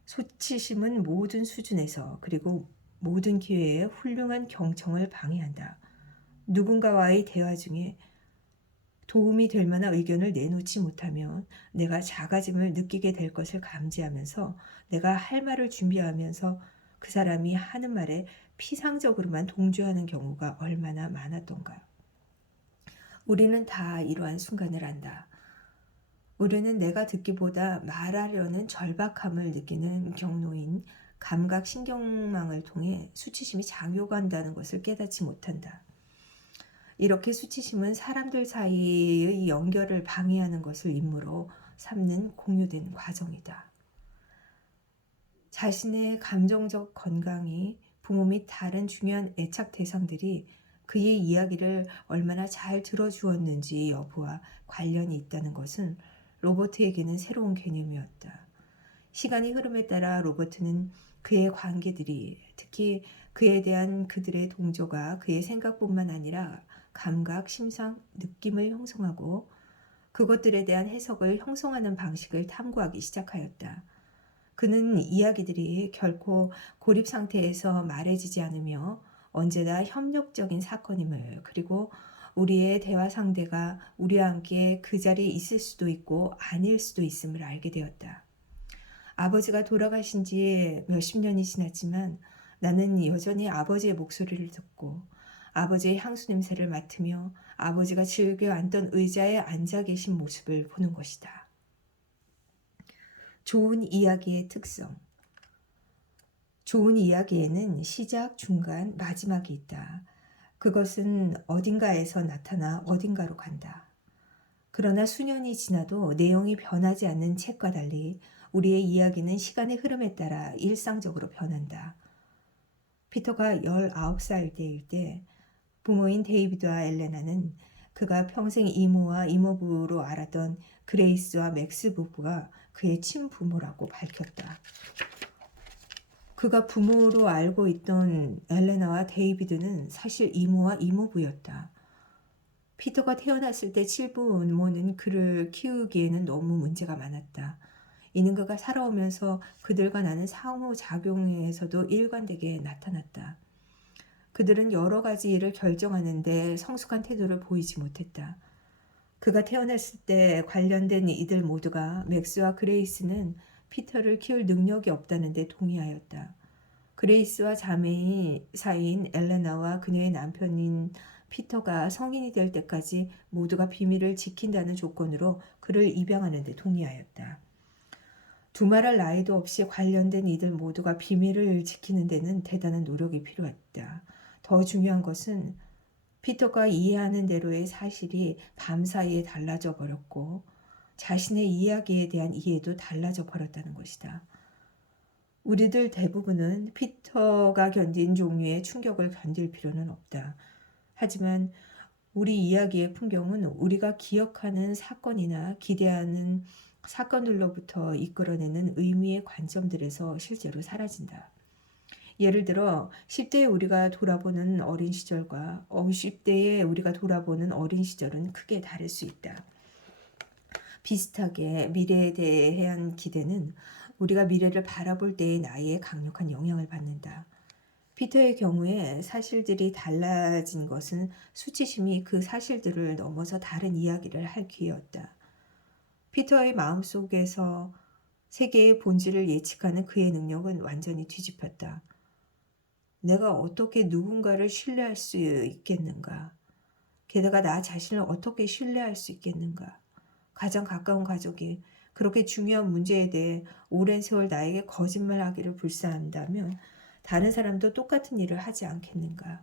수치심은 모든 수준에서 그리고 모든 기회에 훌륭한 경청을 방해한다. 누군가와의 대화 중에 도움이 될 만한 의견을 내놓지 못하면 내가 작아짐을 느끼게 될 것을 감지하면서 내가 할 말을 준비하면서 그 사람이 하는 말에 피상적으로만 동조하는 경우가 얼마나 많았던가. 우리는 다 이러한 순간을 안다. 우리는 내가 듣기보다 말하려는 절박함을 느끼는 경로인 감각신경망을 통해 수치심이 작용한다는 것을 깨닫지 못한다. 이렇게 수치심은 사람들 사이의 연결을 방해하는 것을 임무로 삼는 공유된 과정이다. 자신의 감정적 건강이 부모 및 다른 중요한 애착 대상들이 그의 이야기를 얼마나 잘 들어주었는지 여부와 관련이 있다는 것은 로버트에게는 새로운 개념이었다. 시간의 흐름에 따라 로버트는 그의 관계들이 특히 그에 대한 그들의 동조가 그의 생각뿐만 아니라 감각, 심상, 느낌을 형성하고 그것들에 대한 해석을 형성하는 방식을 탐구하기 시작하였다. 그는 이야기들이 결코 고립 상태에서 말해지지 않으며 언제나 협력적인 사건임을 그리고 우리의 대화 상대가 우리와 함께 그 자리에 있을 수도 있고 아닐 수도 있음을 알게 되었다. 아버지가 돌아가신 지 몇십 년이 지났지만 나는 여전히 아버지의 목소리를 듣고 아버지의 향수 냄새를 맡으며 아버지가 즐겨 앉던 의자에 앉아 계신 모습을 보는 것이다. 좋은 이야기의 특성. 좋은 이야기에는 시작, 중간, 마지막이 있다. 그것은 어딘가에서 나타나 어딘가로 간다. 그러나 수년이 지나도 내용이 변하지 않는 책과 달리 우리의 이야기는 시간의 흐름에 따라 일상적으로 변한다. 피터가 19살 때일 때 부모인 데이비드와 엘레나는 그가 평생 이모와 이모부로 알았던 그레이스와 맥스 부부가 그의 친부모라고 밝혔다. 그가 부모로 알고 있던 엘레나와 데이비드는 사실 이모와 이모부였다. 피터가 태어났을 때 친부모는 그를 키우기에는 너무 문제가 많았다. 이는 그가 살아오면서 그들과 나는 상호작용에서도 일관되게 나타났다. 그들은 여러 가지 일을 결정하는데 성숙한 태도를 보이지 못했다. 그가 태어났을 때 관련된 이들 모두가 맥스와 그레이스는 피터를 키울 능력이 없다는 데 동의하였다. 그레이스와 자매인 사이인 엘레나와 그녀의 남편인 피터가 성인이 될 때까지 모두가 비밀을 지킨다는 조건으로 그를 입양하는 데 동의하였다. 두말할 나이도 없이 관련된 이들 모두가 비밀을 지키는 데는 대단한 노력이 필요했다. 더 중요한 것은 피터가 이해하는 대로의 사실이 밤사이에 달라져 버렸고 자신의 이야기에 대한 이해도 달라져 버렸다는 것이다. 우리들 대부분은 피터가 견딘 종류의 충격을 견딜 필요는 없다. 하지만 우리 이야기의 풍경은 우리가 기억하는 사건이나 기대하는 사건들로부터 이끌어내는 의미의 관점들에서 실제로 사라진다. 예를 들어 10대에 우리가 돌아보는 어린 시절과 50대에 우리가 돌아보는 어린 시절은 크게 다를 수 있다. 비슷하게 미래에 대한 기대는 우리가 미래를 바라볼 때의 나이에 강력한 영향을 받는다. 피터의 경우에 사실들이 달라진 것은 수치심이 그 사실들을 넘어서 다른 이야기를 할 기회였다. 피터의 마음속에서 세계의 본질을 예측하는 그의 능력은 완전히 뒤집혔다. 내가 어떻게 누군가를 신뢰할 수 있겠는가? 게다가 나 자신을 어떻게 신뢰할 수 있겠는가? 가장 가까운 가족이 그렇게 중요한 문제에 대해 오랜 세월 나에게 거짓말하기를 불사한다면 다른 사람도 똑같은 일을 하지 않겠는가?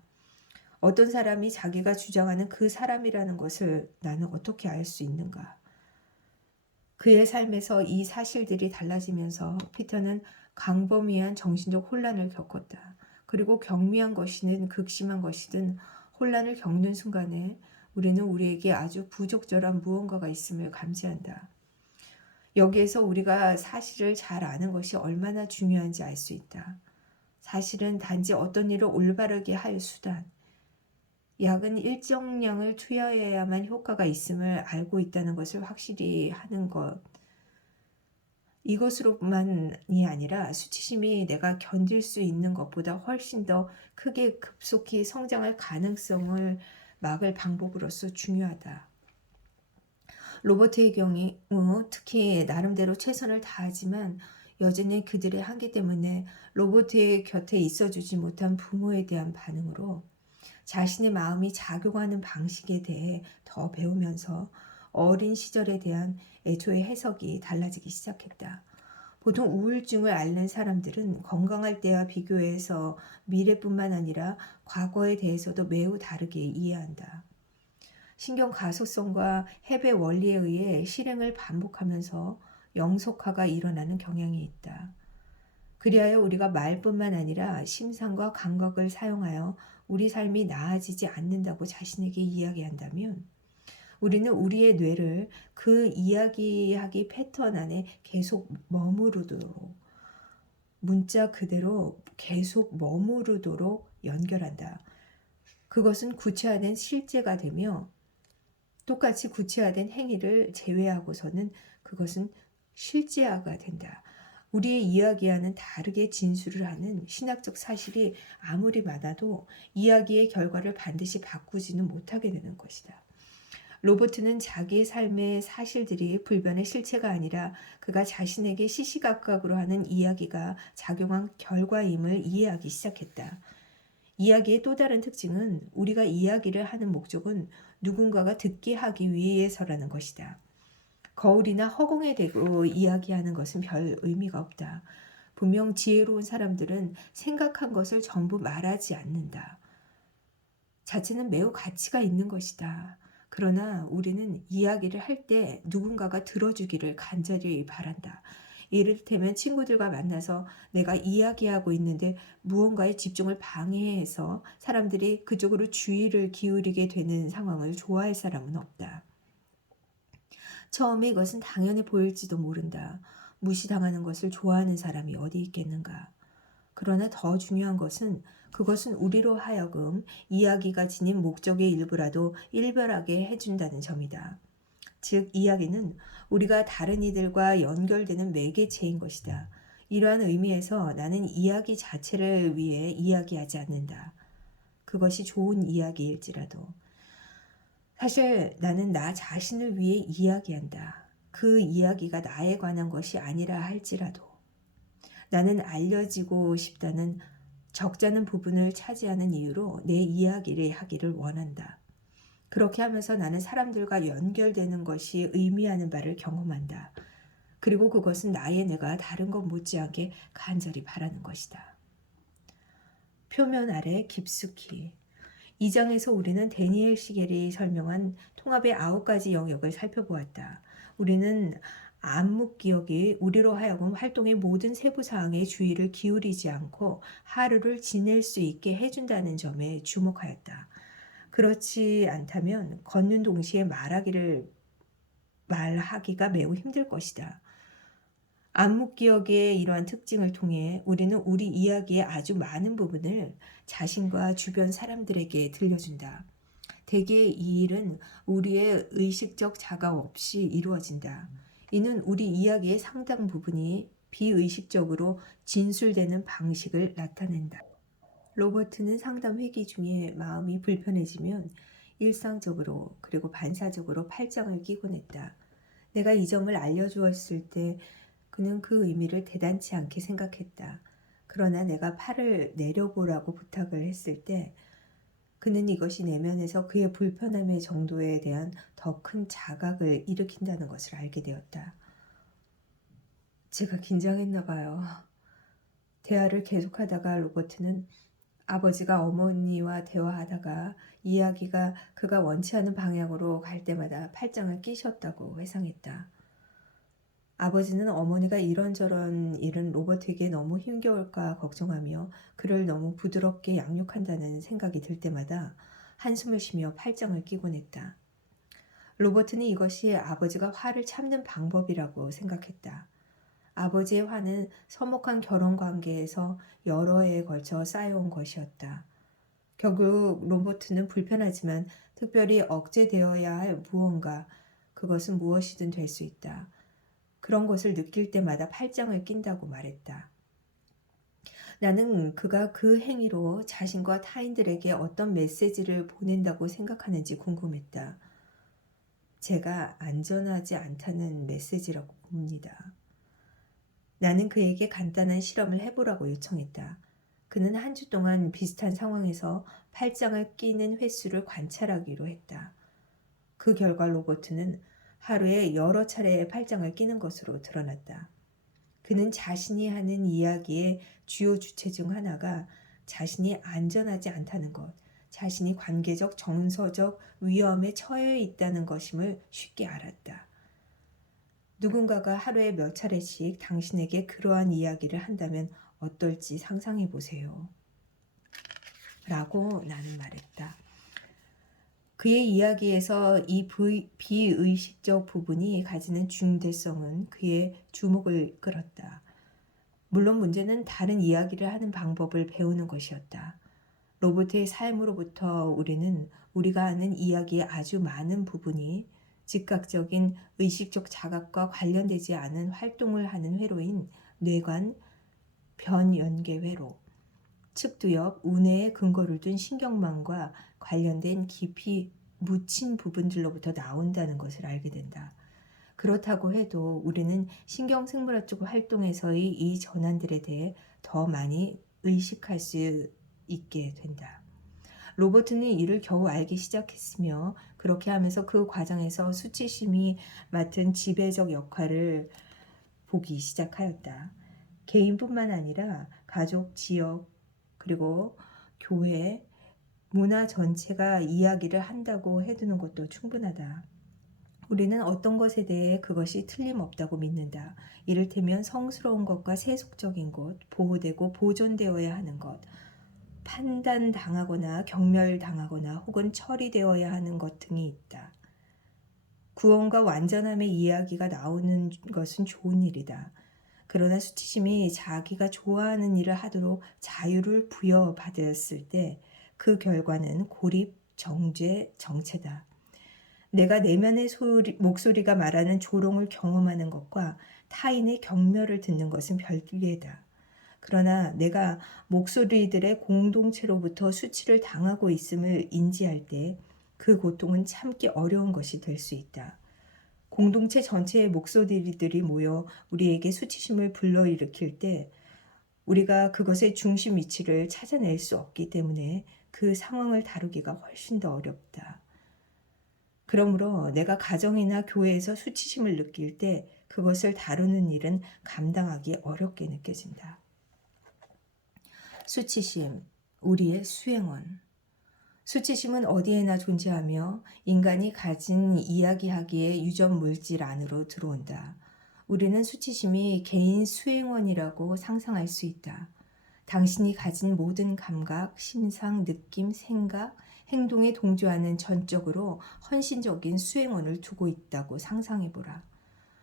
어떤 사람이 자기가 주장하는 그 사람이라는 것을 나는 어떻게 알 수 있는가? 그의 삶에서 이 사실들이 달라지면서 피터는 광범위한 정신적 혼란을 겪었다. 그리고 경미한 것이든 극심한 것이든 혼란을 겪는 순간에 우리는 우리에게 아주 부적절한 무언가가 있음을 감지한다. 여기에서 우리가 사실을 잘 아는 것이 얼마나 중요한지 알 수 있다. 사실은 단지 어떤 일을 올바르게 할 수단, 약은 일정량을 투여해야만 효과가 있음을 알고 있다는 것을 확실히 하는 것. 이것으로만이 아니라 수치심이 내가 견딜 수 있는 것보다 훨씬 더 크게 급속히 성장할 가능성을 막을 방법으로서 중요하다. 로버트의 경우 특히 나름대로 최선을 다하지만 여전히 그들의 한계 때문에 로버트의 곁에 있어주지 못한 부모에 대한 반응으로 자신의 마음이 작용하는 방식에 대해 더 배우면서 어린 시절에 대한 애초의 해석이 달라지기 시작했다. 보통 우울증을 앓는 사람들은 건강할 때와 비교해서 미래뿐만 아니라 과거에 대해서도 매우 다르게 이해한다. 신경 가소성과 해배 원리에 의해 실행을 반복하면서 영속화가 일어나는 경향이 있다. 그리하여 우리가 말뿐만 아니라 심상과 감각을 사용하여 우리 삶이 나아지지 않는다고 자신에게 이야기한다면 우리는 우리의 뇌를 그 이야기하기 패턴 안에 계속 머무르도록 문자 그대로 계속 머무르도록 연결한다. 그것은 구체화된 실제가 되며 똑같이 구체화된 행위를 제외하고서는 그것은 실제화가 된다. 우리의 이야기와는 다르게 진술을 하는 신학적 사실이 아무리 많아도 이야기의 결과를 반드시 바꾸지는 못하게 되는 것이다. 로버트는 자기의 삶의 사실들이 불변의 실체가 아니라 그가 자신에게 시시각각으로 하는 이야기가 작용한 결과임을 이해하기 시작했다. 이야기의 또 다른 특징은 우리가 이야기를 하는 목적은 누군가가 듣게 하기 위해서라는 것이다. 거울이나 허공에 대고 이야기하는 것은 별 의미가 없다. 분명 지혜로운 사람들은 생각한 것을 전부 말하지 않는다. 자체는 매우 가치가 있는 것이다. 그러나 우리는 이야기를 할 때 누군가가 들어주기를 간절히 바란다. 이를테면 친구들과 만나서 내가 이야기하고 있는데 무언가에 집중을 방해해서 사람들이 그쪽으로 주의를 기울이게 되는 상황을 좋아할 사람은 없다. 처음에 이것은 당연해 보일지도 모른다. 무시당하는 것을 좋아하는 사람이 어디 있겠는가. 그러나 더 중요한 것은 그것은 우리로 하여금 이야기가 지닌 목적의 일부라도 일별하게 해준다는 점이다. 즉, 이야기는 우리가 다른 이들과 연결되는 매개체인 것이다. 이러한 의미에서 나는 이야기 자체를 위해 이야기하지 않는다. 그것이 좋은 이야기일지라도. 사실 나는 나 자신을 위해 이야기한다. 그 이야기가 나에 관한 것이 아니라 할지라도. 나는 알려지고 싶다는 적잖은 부분을 차지하는 이유로 내 이야기를 하기를 원한다. 그렇게 하면서 나는 사람들과 연결되는 것이 의미하는 바를 경험한다. 그리고 그것은 나의 뇌가 다른 것 못지않게 간절히 바라는 것이다. 표면 아래 깊숙이. 이 장에서 우리는 데니엘 시겔이 설명한 통합의 9가지 영역을 살펴보았다. 우리는 암묵 기억이 우리로 하여금 활동의 모든 세부 사항에 주의를 기울이지 않고 하루를 지낼 수 있게 해준다는 점에 주목하였다. 그렇지 않다면 걷는 동시에 말하기가 매우 힘들 것이다. 암묵기억의 이러한 특징을 통해 우리는 우리 이야기의 아주 많은 부분을 자신과 주변 사람들에게 들려준다. 대개 이 일은 우리의 의식적 자각 없이 이루어진다. 이는 우리 이야기의 상당 부분이 비의식적으로 진술되는 방식을 나타낸다. 로버트는 상담 회기 중에 마음이 불편해지면 일상적으로 그리고 반사적으로 팔짱을 끼곤 했다. 내가 이 점을 알려주었을 때 그는 그 의미를 대단치 않게 생각했다. 그러나 내가 팔을 내려보라고 부탁을 했을 때 그는 이것이 내면에서 그의 불편함의 정도에 대한 더 큰 자각을 일으킨다는 것을 알게 되었다. 제가 긴장했나 봐요. 대화를 계속하다가 로버트는 아버지가 어머니와 대화하다가 이야기가 그가 원치 않은 방향으로 갈 때마다 팔짱을 끼셨다고 회상했다. 아버지는 어머니가 이런저런 일은 로버트에게 너무 힘겨울까 걱정하며 그를 너무 부드럽게 양육한다는 생각이 들 때마다 한숨을 쉬며 팔짱을 끼곤 했다. 로버트는 이것이 아버지가 화를 참는 방법이라고 생각했다. 아버지의 화는 서먹한 결혼 관계에서 여러 해에 걸쳐 쌓여온 것이었다. 결국 로버트는 불편하지만 특별히 억제되어야 할 무언가, 그것은 무엇이든 될 수 있다. 그런 것을 느낄 때마다 팔짱을 낀다고 말했다. 나는 그가 그 행위로 자신과 타인들에게 어떤 메시지를 보낸다고 생각하는지 궁금했다. 제가 안전하지 않다는 메시지라고 봅니다. 나는 그에게 간단한 실험을 해보라고 요청했다. 그는 한 주 동안 비슷한 상황에서 팔짱을 끼는 횟수를 관찰하기로 했다. 그 결과 로버트는 하루에 여러 차례 팔짱을 끼는 것으로 드러났다. 그는 자신이 하는 이야기의 주요 주체 중 하나가 자신이 안전하지 않다는 것, 자신이 관계적 정서적 위험에 처해 있다는 것임을 쉽게 알았다. 누군가가 하루에 몇 차례씩 당신에게 그러한 이야기를 한다면 어떨지 상상해 보세요. 라고 나는 말했다. 그의 이야기에서 이 비의식적 부분이 가지는 중대성은 그의 주목을 끌었다. 물론 문제는 다른 이야기를 하는 방법을 배우는 것이었다. 로버트의 삶으로부터 우리는 우리가 아는 이야기의 아주 많은 부분이 즉각적인 의식적 자각과 관련되지 않은 활동을 하는 회로인 뇌관 변연계회로, 측두엽 우뇌에 근거를 둔 신경망과 관련된 깊이 묻힌 부분들로부터 나온다는 것을 알게 된다. 그렇다고 해도 우리는 신경생물학적 활동에서의 이 전환들에 대해 더 많이 의식할 수 있게 된다. 로버트는 이를 겨우 알기 시작했으며 그렇게 하면서 그 과정에서 수치심이 맡은 지배적 역할을 보기 시작하였다. 개인뿐만 아니라 가족, 지역, 그리고 교회, 문화 전체가 이야기를 한다고 해두는 것도 충분하다. 우리는 어떤 것에 대해 그것이 틀림없다고 믿는다. 이를테면 성스러운 것과 세속적인 것, 보호되고 보존되어야 하는 것, 판단당하거나 경멸당하거나 혹은 처리되어야 하는 것 등이 있다. 구원과 완전함의 이야기가 나오는 것은 좋은 일이다. 그러나 수치심이 자기가 좋아하는 일을 하도록 자유를 부여받았을 때 그 결과는 고립, 정죄, 정체다. 내가 내면의 목소리가 말하는 조롱을 경험하는 것과 타인의 경멸을 듣는 것은 별개다. 그러나 내가 목소리들의 공동체로부터 수치를 당하고 있음을 인지할 때 그 고통은 참기 어려운 것이 될 수 있다. 공동체 전체의 목소리들이 모여 우리에게 수치심을 불러일으킬 때 우리가 그것의 중심 위치를 찾아낼 수 없기 때문에 그 상황을 다루기가 훨씬 더 어렵다. 그러므로 내가 가정이나 교회에서 수치심을 느낄 때 그것을 다루는 일은 감당하기 어렵게 느껴진다. 수치심, 우리의 수행원. 수치심은 어디에나 존재하며 인간이 가진 이야기하기의 유전 물질 안으로 들어온다. 우리는 수치심이 개인 수행원이라고 상상할 수 있다. 당신이 가진 모든 감각, 심상, 느낌, 생각, 행동에 동조하는 전적으로 헌신적인 수행원을 두고 있다고 상상해보라.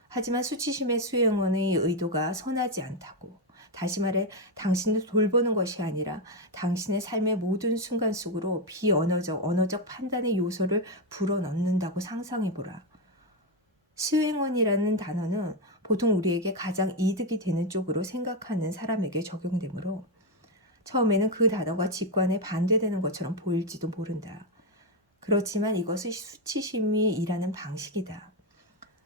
하지만 수치심의 수행원의 의도가 선하지 않다고. 다시 말해 당신을 돌보는 것이 아니라 당신의 삶의 모든 순간 속으로 비언어적, 언어적 판단의 요소를 불어넣는다고 상상해보라. 수행원이라는 단어는 보통 우리에게 가장 이득이 되는 쪽으로 생각하는 사람에게 적용되므로 처음에는 그 단어가 직관에 반대되는 것처럼 보일지도 모른다. 그렇지만 이것은 수치심이 일하는 방식이다.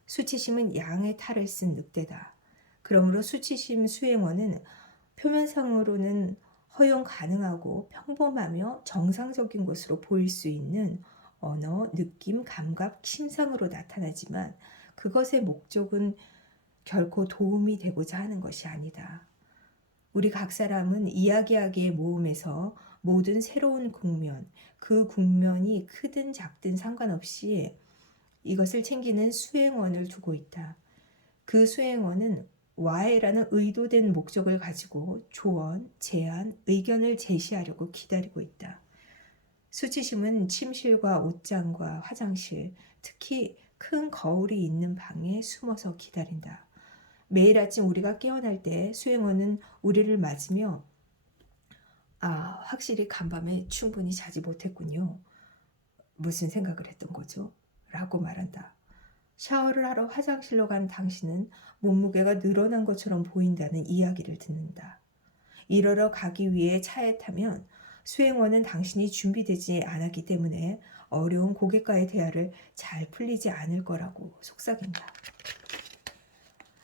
수치심은 양의 탈을 쓴 늑대다. 그러므로 수치심 수행원은 표면상으로는 허용 가능하고 평범하며 정상적인 것으로 보일 수 있는 언어, 느낌, 감각, 심상으로 나타나지만 그것의 목적은 결코 도움이 되고자 하는 것이 아니다. 우리 각 사람은 이야기하기의 모험에서 모든 새로운 국면, 그 국면이 크든 작든 상관없이 이것을 챙기는 수행원을 두고 있다. 그 수행원은 와해라는 의도된 목적을 가지고 조언, 제안, 의견을 제시하려고 기다리고 있다. 수치심은 침실과 옷장과 화장실, 특히 큰 거울이 있는 방에 숨어서 기다린다. 매일 아침 우리가 깨어날 때 수행원은 우리를 맞으며 확실히 간밤에 충분히 자지 못했군요. 무슨 생각을 했던 거죠? 라고 말한다. 샤워를 하러 화장실로 간 당신은 몸무게가 늘어난 것처럼 보인다는 이야기를 듣는다. 일하러 가기 위해 차에 타면 수행원은 당신이 준비되지 않았기 때문에 어려운 고객과의 대화를 잘 풀리지 않을 거라고 속삭인다.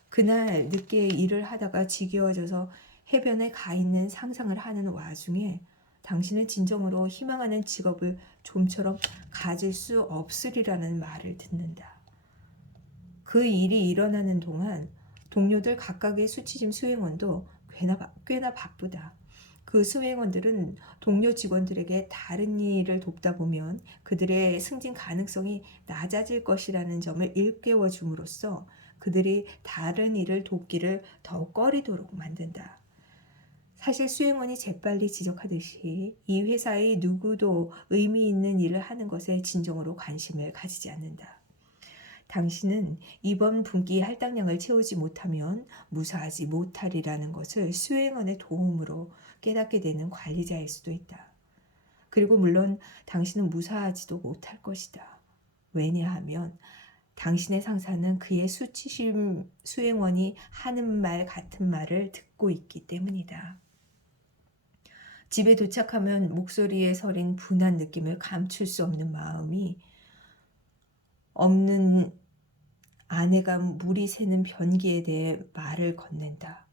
그날 늦게 일을 하다가 지겨워져서 해변에 가 있는 상상을 하는 와중에 당신은 진정으로 희망하는 직업을 좀처럼 가질 수 없으리라는 말을 듣는다. 그 일이 일어나는 동안 동료들 각각의 수치심 수행원도 꽤나 바쁘다. 그 수행원들은 동료 직원들에게 다른 일을 돕다 보면 그들의 승진 가능성이 낮아질 것이라는 점을 일깨워 줌으로써 그들이 다른 일을 돕기를 더욱 꺼리도록 만든다. 사실 수행원이 재빨리 지적하듯이 이 회사의 누구도 의미 있는 일을 하는 것에 진정으로 관심을 가지지 않는다. 당신은 이번 분기 할당량을 채우지 못하면 무사하지 못하리라는 것을 수행원의 도움으로 깨닫게 되는 관리자일 수도 있다. 그리고 물론 당신은 무사하지도 못할 것이다. 왜냐하면 당신의 상사는 그의 수치심 수행원이 하는 말 같은 말을 듣고 있기 때문이다. 집에 도착하면 목소리에 서린 분한 느낌을 감출 수 없는 마음이 없는 아내가 물이 새는 변기에 대해 말을 건넨다.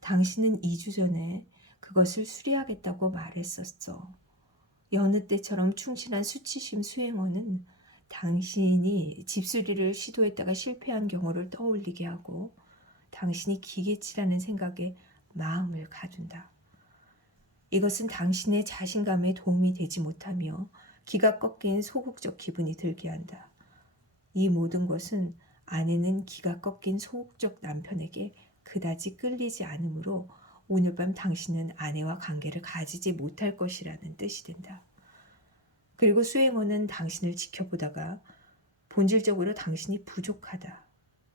당신은 2주 전에 그것을 수리하겠다고 말했었어. 여느 때처럼 충실한 수치심 수행원은 당신이 집수리를 시도했다가 실패한 경우를 떠올리게 하고 당신이 기계치라는 생각에 마음을 가둔다. 이것은 당신의 자신감에 도움이 되지 못하며 기가 꺾인 소극적 기분이 들게 한다. 이 모든 것은 아내는 기가 꺾인 소극적 남편에게 그다지 끌리지 않으므로 오늘 밤 당신은 아내와 관계를 가지지 못할 것이라는 뜻이 된다. 그리고 수행원은 당신을 지켜보다가 본질적으로 당신이 부족하다,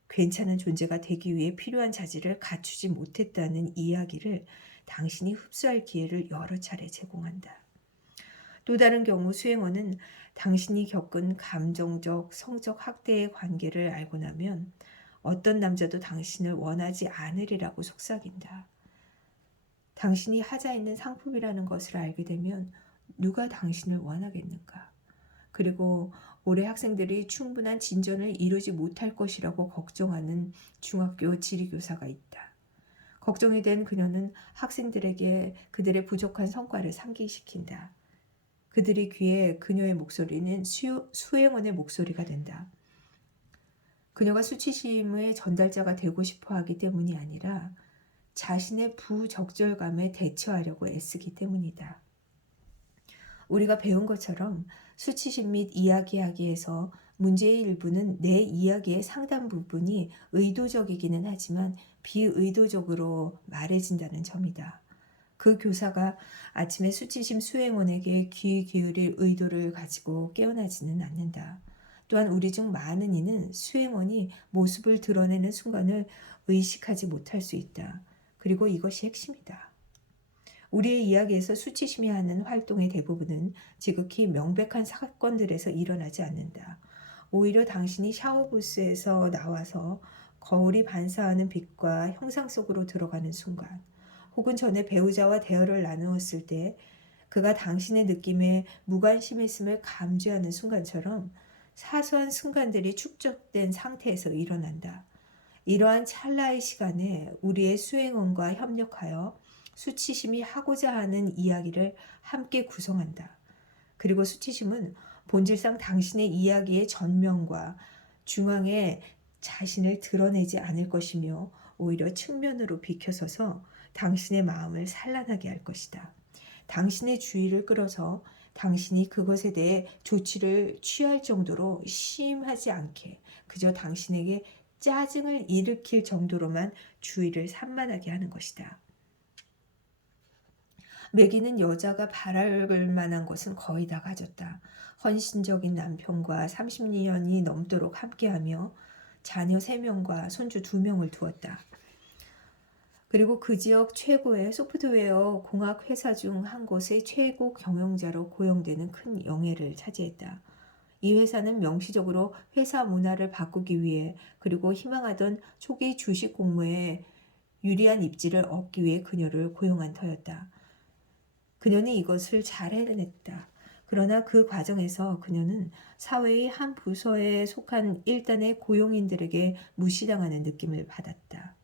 괜찮은 존재가 되기 위해 필요한 자질을 갖추지 못했다는 이야기를 당신이 흡수할 기회를 여러 차례 제공한다. 또 다른 경우 수행원은 당신이 겪은 감정적, 성적 학대의 관계를 알고 나면 어떤 남자도 당신을 원하지 않으리라고 속삭인다. 당신이 하자 있는 상품이라는 것을 알게 되면 누가 당신을 원하겠는가? 그리고 올해 학생들이 충분한 진전을 이루지 못할 것이라고 걱정하는 중학교 지리교사가 있다. 걱정이 된 그녀는 학생들에게 그들의 부족한 성과를 상기시킨다. 그들의 귀에 그녀의 목소리는 수행원의 목소리가 된다. 그녀가 수치심의 전달자가 되고 싶어 하기 때문이 아니라 자신의 부적절감에 대처하려고 애쓰기 때문이다. 우리가 배운 것처럼 수치심 및 이야기하기에서 문제의 일부는 내 이야기의 상당 부분이 의도적이기는 하지만 비의도적으로 말해진다는 점이다. 그 교사가 아침에 수치심 수행원에게 귀 기울일 의도를 가지고 깨어나지는 않는다. 또한 우리 중 많은 이는 수행원이 모습을 드러내는 순간을 의식하지 못할 수 있다. 그리고 이것이 핵심이다. 우리의 이야기에서 수치심이 하는 활동의 대부분은 지극히 명백한 사건들에서 일어나지 않는다. 오히려 당신이 샤워부스에서 나와서 거울이 반사하는 빛과 형상 속으로 들어가는 순간, 혹은 전에 배우자와 대화를 나누었을 때 그가 당신의 느낌에 무관심했음을 감지하는 순간처럼 사소한 순간들이 축적된 상태에서 일어난다. 이러한 찰나의 시간에 우리의 수행원과 협력하여 수치심이 하고자 하는 이야기를 함께 구성한다. 그리고 수치심은 본질상 당신의 이야기의 전면과 중앙에 자신을 드러내지 않을 것이며 오히려 측면으로 비켜서서 당신의 마음을 산란하게 할 것이다. 당신의 주의를 끌어서 당신이 그것에 대해 조치를 취할 정도로 심하지 않게 그저 당신에게 짜증을 일으킬 정도로만 주의를 산만하게 하는 것이다. 매기는 여자가 바랄 만한 것은 거의 다 가졌다. 헌신적인 남편과 30년이 넘도록 함께하며 자녀 3명과 손주 2명을 두었다. 그리고 그 지역 최고의 소프트웨어 공학 회사 중 한 곳의 최고 경영자로 고용되는 큰 영예를 차지했다. 이 회사는 명시적으로 회사 문화를 바꾸기 위해 그리고 희망하던 초기 주식 공모에 유리한 입지를 얻기 위해 그녀를 고용한 터였다. 그녀는 이것을 잘 해냈다. 그러나 그 과정에서 그녀는 사회의 한 부서에 속한 일단의 고용인들에게 무시당하는 느낌을 받았다.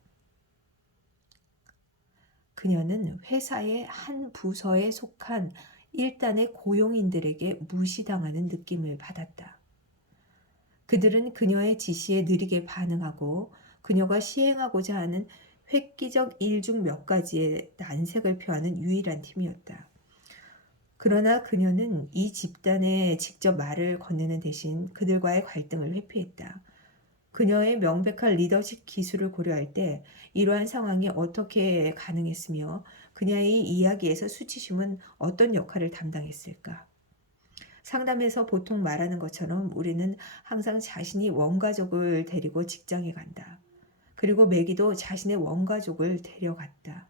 그녀는 회사의 한 부서에 속한 일단의 고용인들에게 무시당하는 느낌을 받았다. 그들은 그녀의 지시에 느리게 반응하고 그녀가 시행하고자 하는 획기적 일 중 몇 가지의 난색을 표하는 유일한 팀이었다. 그러나 그녀는 이 집단에 직접 말을 건네는 대신 그들과의 갈등을 회피했다. 그녀의 명백한 리더십 기술을 고려할 때 이러한 상황이 어떻게 가능했으며 그녀의 이야기에서 수치심은 어떤 역할을 담당했을까? 상담에서 보통 말하는 것처럼 우리는 항상 자신이 원가족을 데리고 직장에 간다. 그리고 매기도 자신의 원가족을 데려갔다.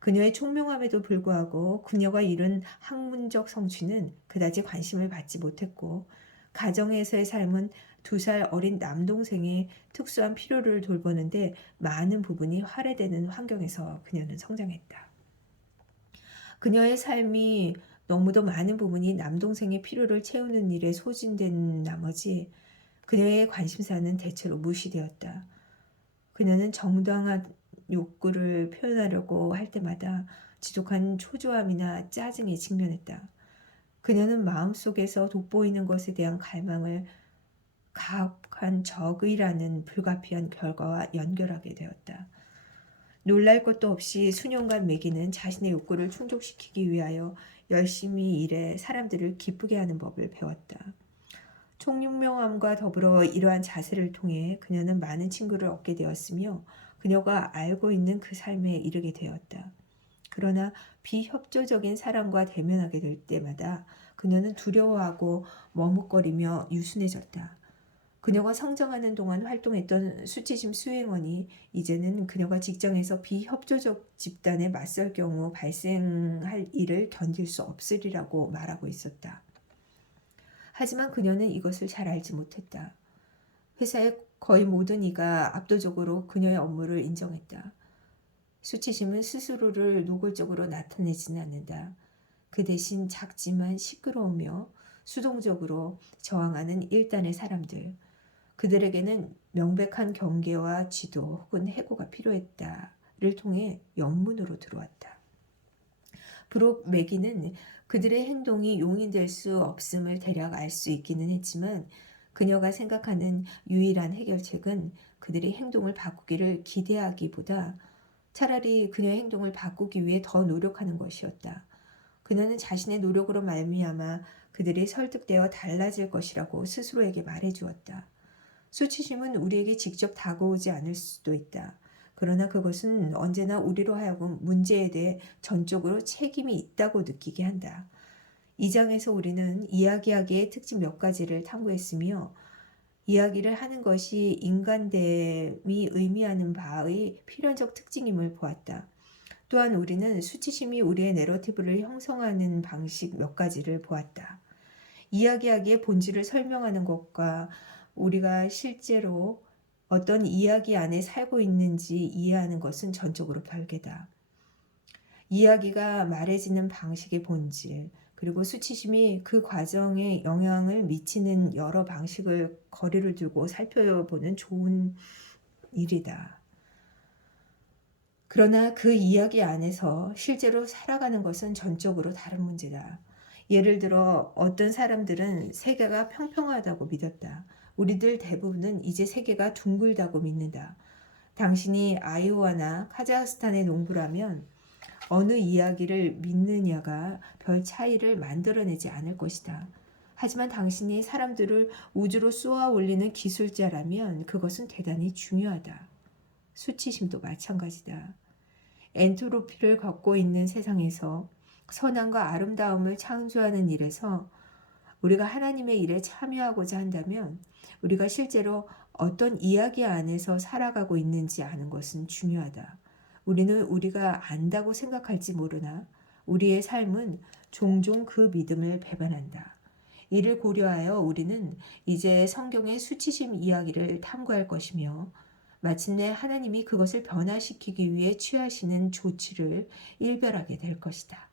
그녀의 총명함에도 불구하고 그녀가 이룬 학문적 성취는 그다지 관심을 받지 못했고 가정에서의 삶은 2살 어린 남동생의 특수한 필요를 돌보는데 많은 부분이 할애되는 환경에서 그녀는 성장했다. 그녀의 삶이 너무도 많은 부분이 남동생의 필요를 채우는 일에 소진된 나머지 그녀의 관심사는 대체로 무시되었다. 그녀는 정당한 욕구를 표현하려고 할 때마다 지독한 초조함이나 짜증에 직면했다. 그녀는 마음속에서 돋보이는 것에 대한 갈망을 가혹한 적의라는 불가피한 결과와 연결하게 되었다. 놀랄 것도 없이 수년간 매기는 자신의 욕구를 충족시키기 위하여 열심히 일해 사람들을 기쁘게 하는 법을 배웠다. 총명함과 더불어 이러한 자세를 통해 그녀는 많은 친구를 얻게 되었으며 그녀가 알고 있는 그 삶에 이르게 되었다. 그러나 비협조적인 사람과 대면하게 될 때마다 그녀는 두려워하고 머뭇거리며 유순해졌다. 그녀가 성장하는 동안 활동했던 수치심 수행원이 이제는 그녀가 직장에서 비협조적 집단에 맞설 경우 발생할 일을 견딜 수 없으리라고 말하고 있었다. 하지만 그녀는 이것을 잘 알지 못했다. 회사의 거의 모든 이가 압도적으로 그녀의 업무를 인정했다. 수치심은 스스로를 노골적으로 나타내지는 않는다. 그 대신 작지만 시끄러우며 수동적으로 저항하는 일단의 사람들, 그들에게는 명백한 경계와 지도 혹은 해고가 필요했다를 통해 영문으로 들어왔다. 비록 매기는 그들의 행동이 용인될 수 없음을 대략 알 수 있기는 했지만 그녀가 생각하는 유일한 해결책은 그들의 행동을 바꾸기를 기대하기보다 차라리 그녀의 행동을 바꾸기 위해 더 노력하는 것이었다. 그녀는 자신의 노력으로 말미암아 그들이 설득되어 달라질 것이라고 스스로에게 말해주었다. 수치심은 우리에게 직접 다가오지 않을 수도 있다. 그러나 그것은 언제나 우리로 하여금 문제에 대해 전적으로 책임이 있다고 느끼게 한다. 이 장에서 우리는 이야기하기의 특징 몇 가지를 탐구했으며 이야기를 하는 것이 인간됨이 의미하는 바의 필연적 특징임을 보았다. 또한 우리는 수치심이 우리의 내러티브를 형성하는 방식 몇 가지를 보았다. 이야기하기의 본질을 설명하는 것과 우리가 실제로 어떤 이야기 안에 살고 있는지 이해하는 것은 전적으로 별개다. 이야기가 말해지는 방식의 본질, 그리고 수치심이 그 과정에 영향을 미치는 여러 방식을 거리를 두고 살펴보는 좋은 일이다. 그러나 그 이야기 안에서 실제로 살아가는 것은 전적으로 다른 문제다. 예를 들어 어떤 사람들은 세계가 평평하다고 믿었다. 우리들 대부분은 이제 세계가 둥글다고 믿는다. 당신이 아이오와나 카자흐스탄의 농부라면 어느 이야기를 믿느냐가 별 차이를 만들어내지 않을 것이다. 하지만 당신이 사람들을 우주로 쏘아 올리는 기술자라면 그것은 대단히 중요하다. 수치심도 마찬가지다. 엔트로피를 겪고 있는 세상에서 선함과 아름다움을 창조하는 일에서 우리가 하나님의 일에 참여하고자 한다면 우리가 실제로 어떤 이야기 안에서 살아가고 있는지 아는 것은 중요하다. 우리는 우리가 안다고 생각할지 모르나 우리의 삶은 종종 그 믿음을 배반한다. 이를 고려하여 우리는 이제 성경의 수치심 이야기를 탐구할 것이며 마침내 하나님이 그것을 변화시키기 위해 취하시는 조치를 일별하게 될 것이다.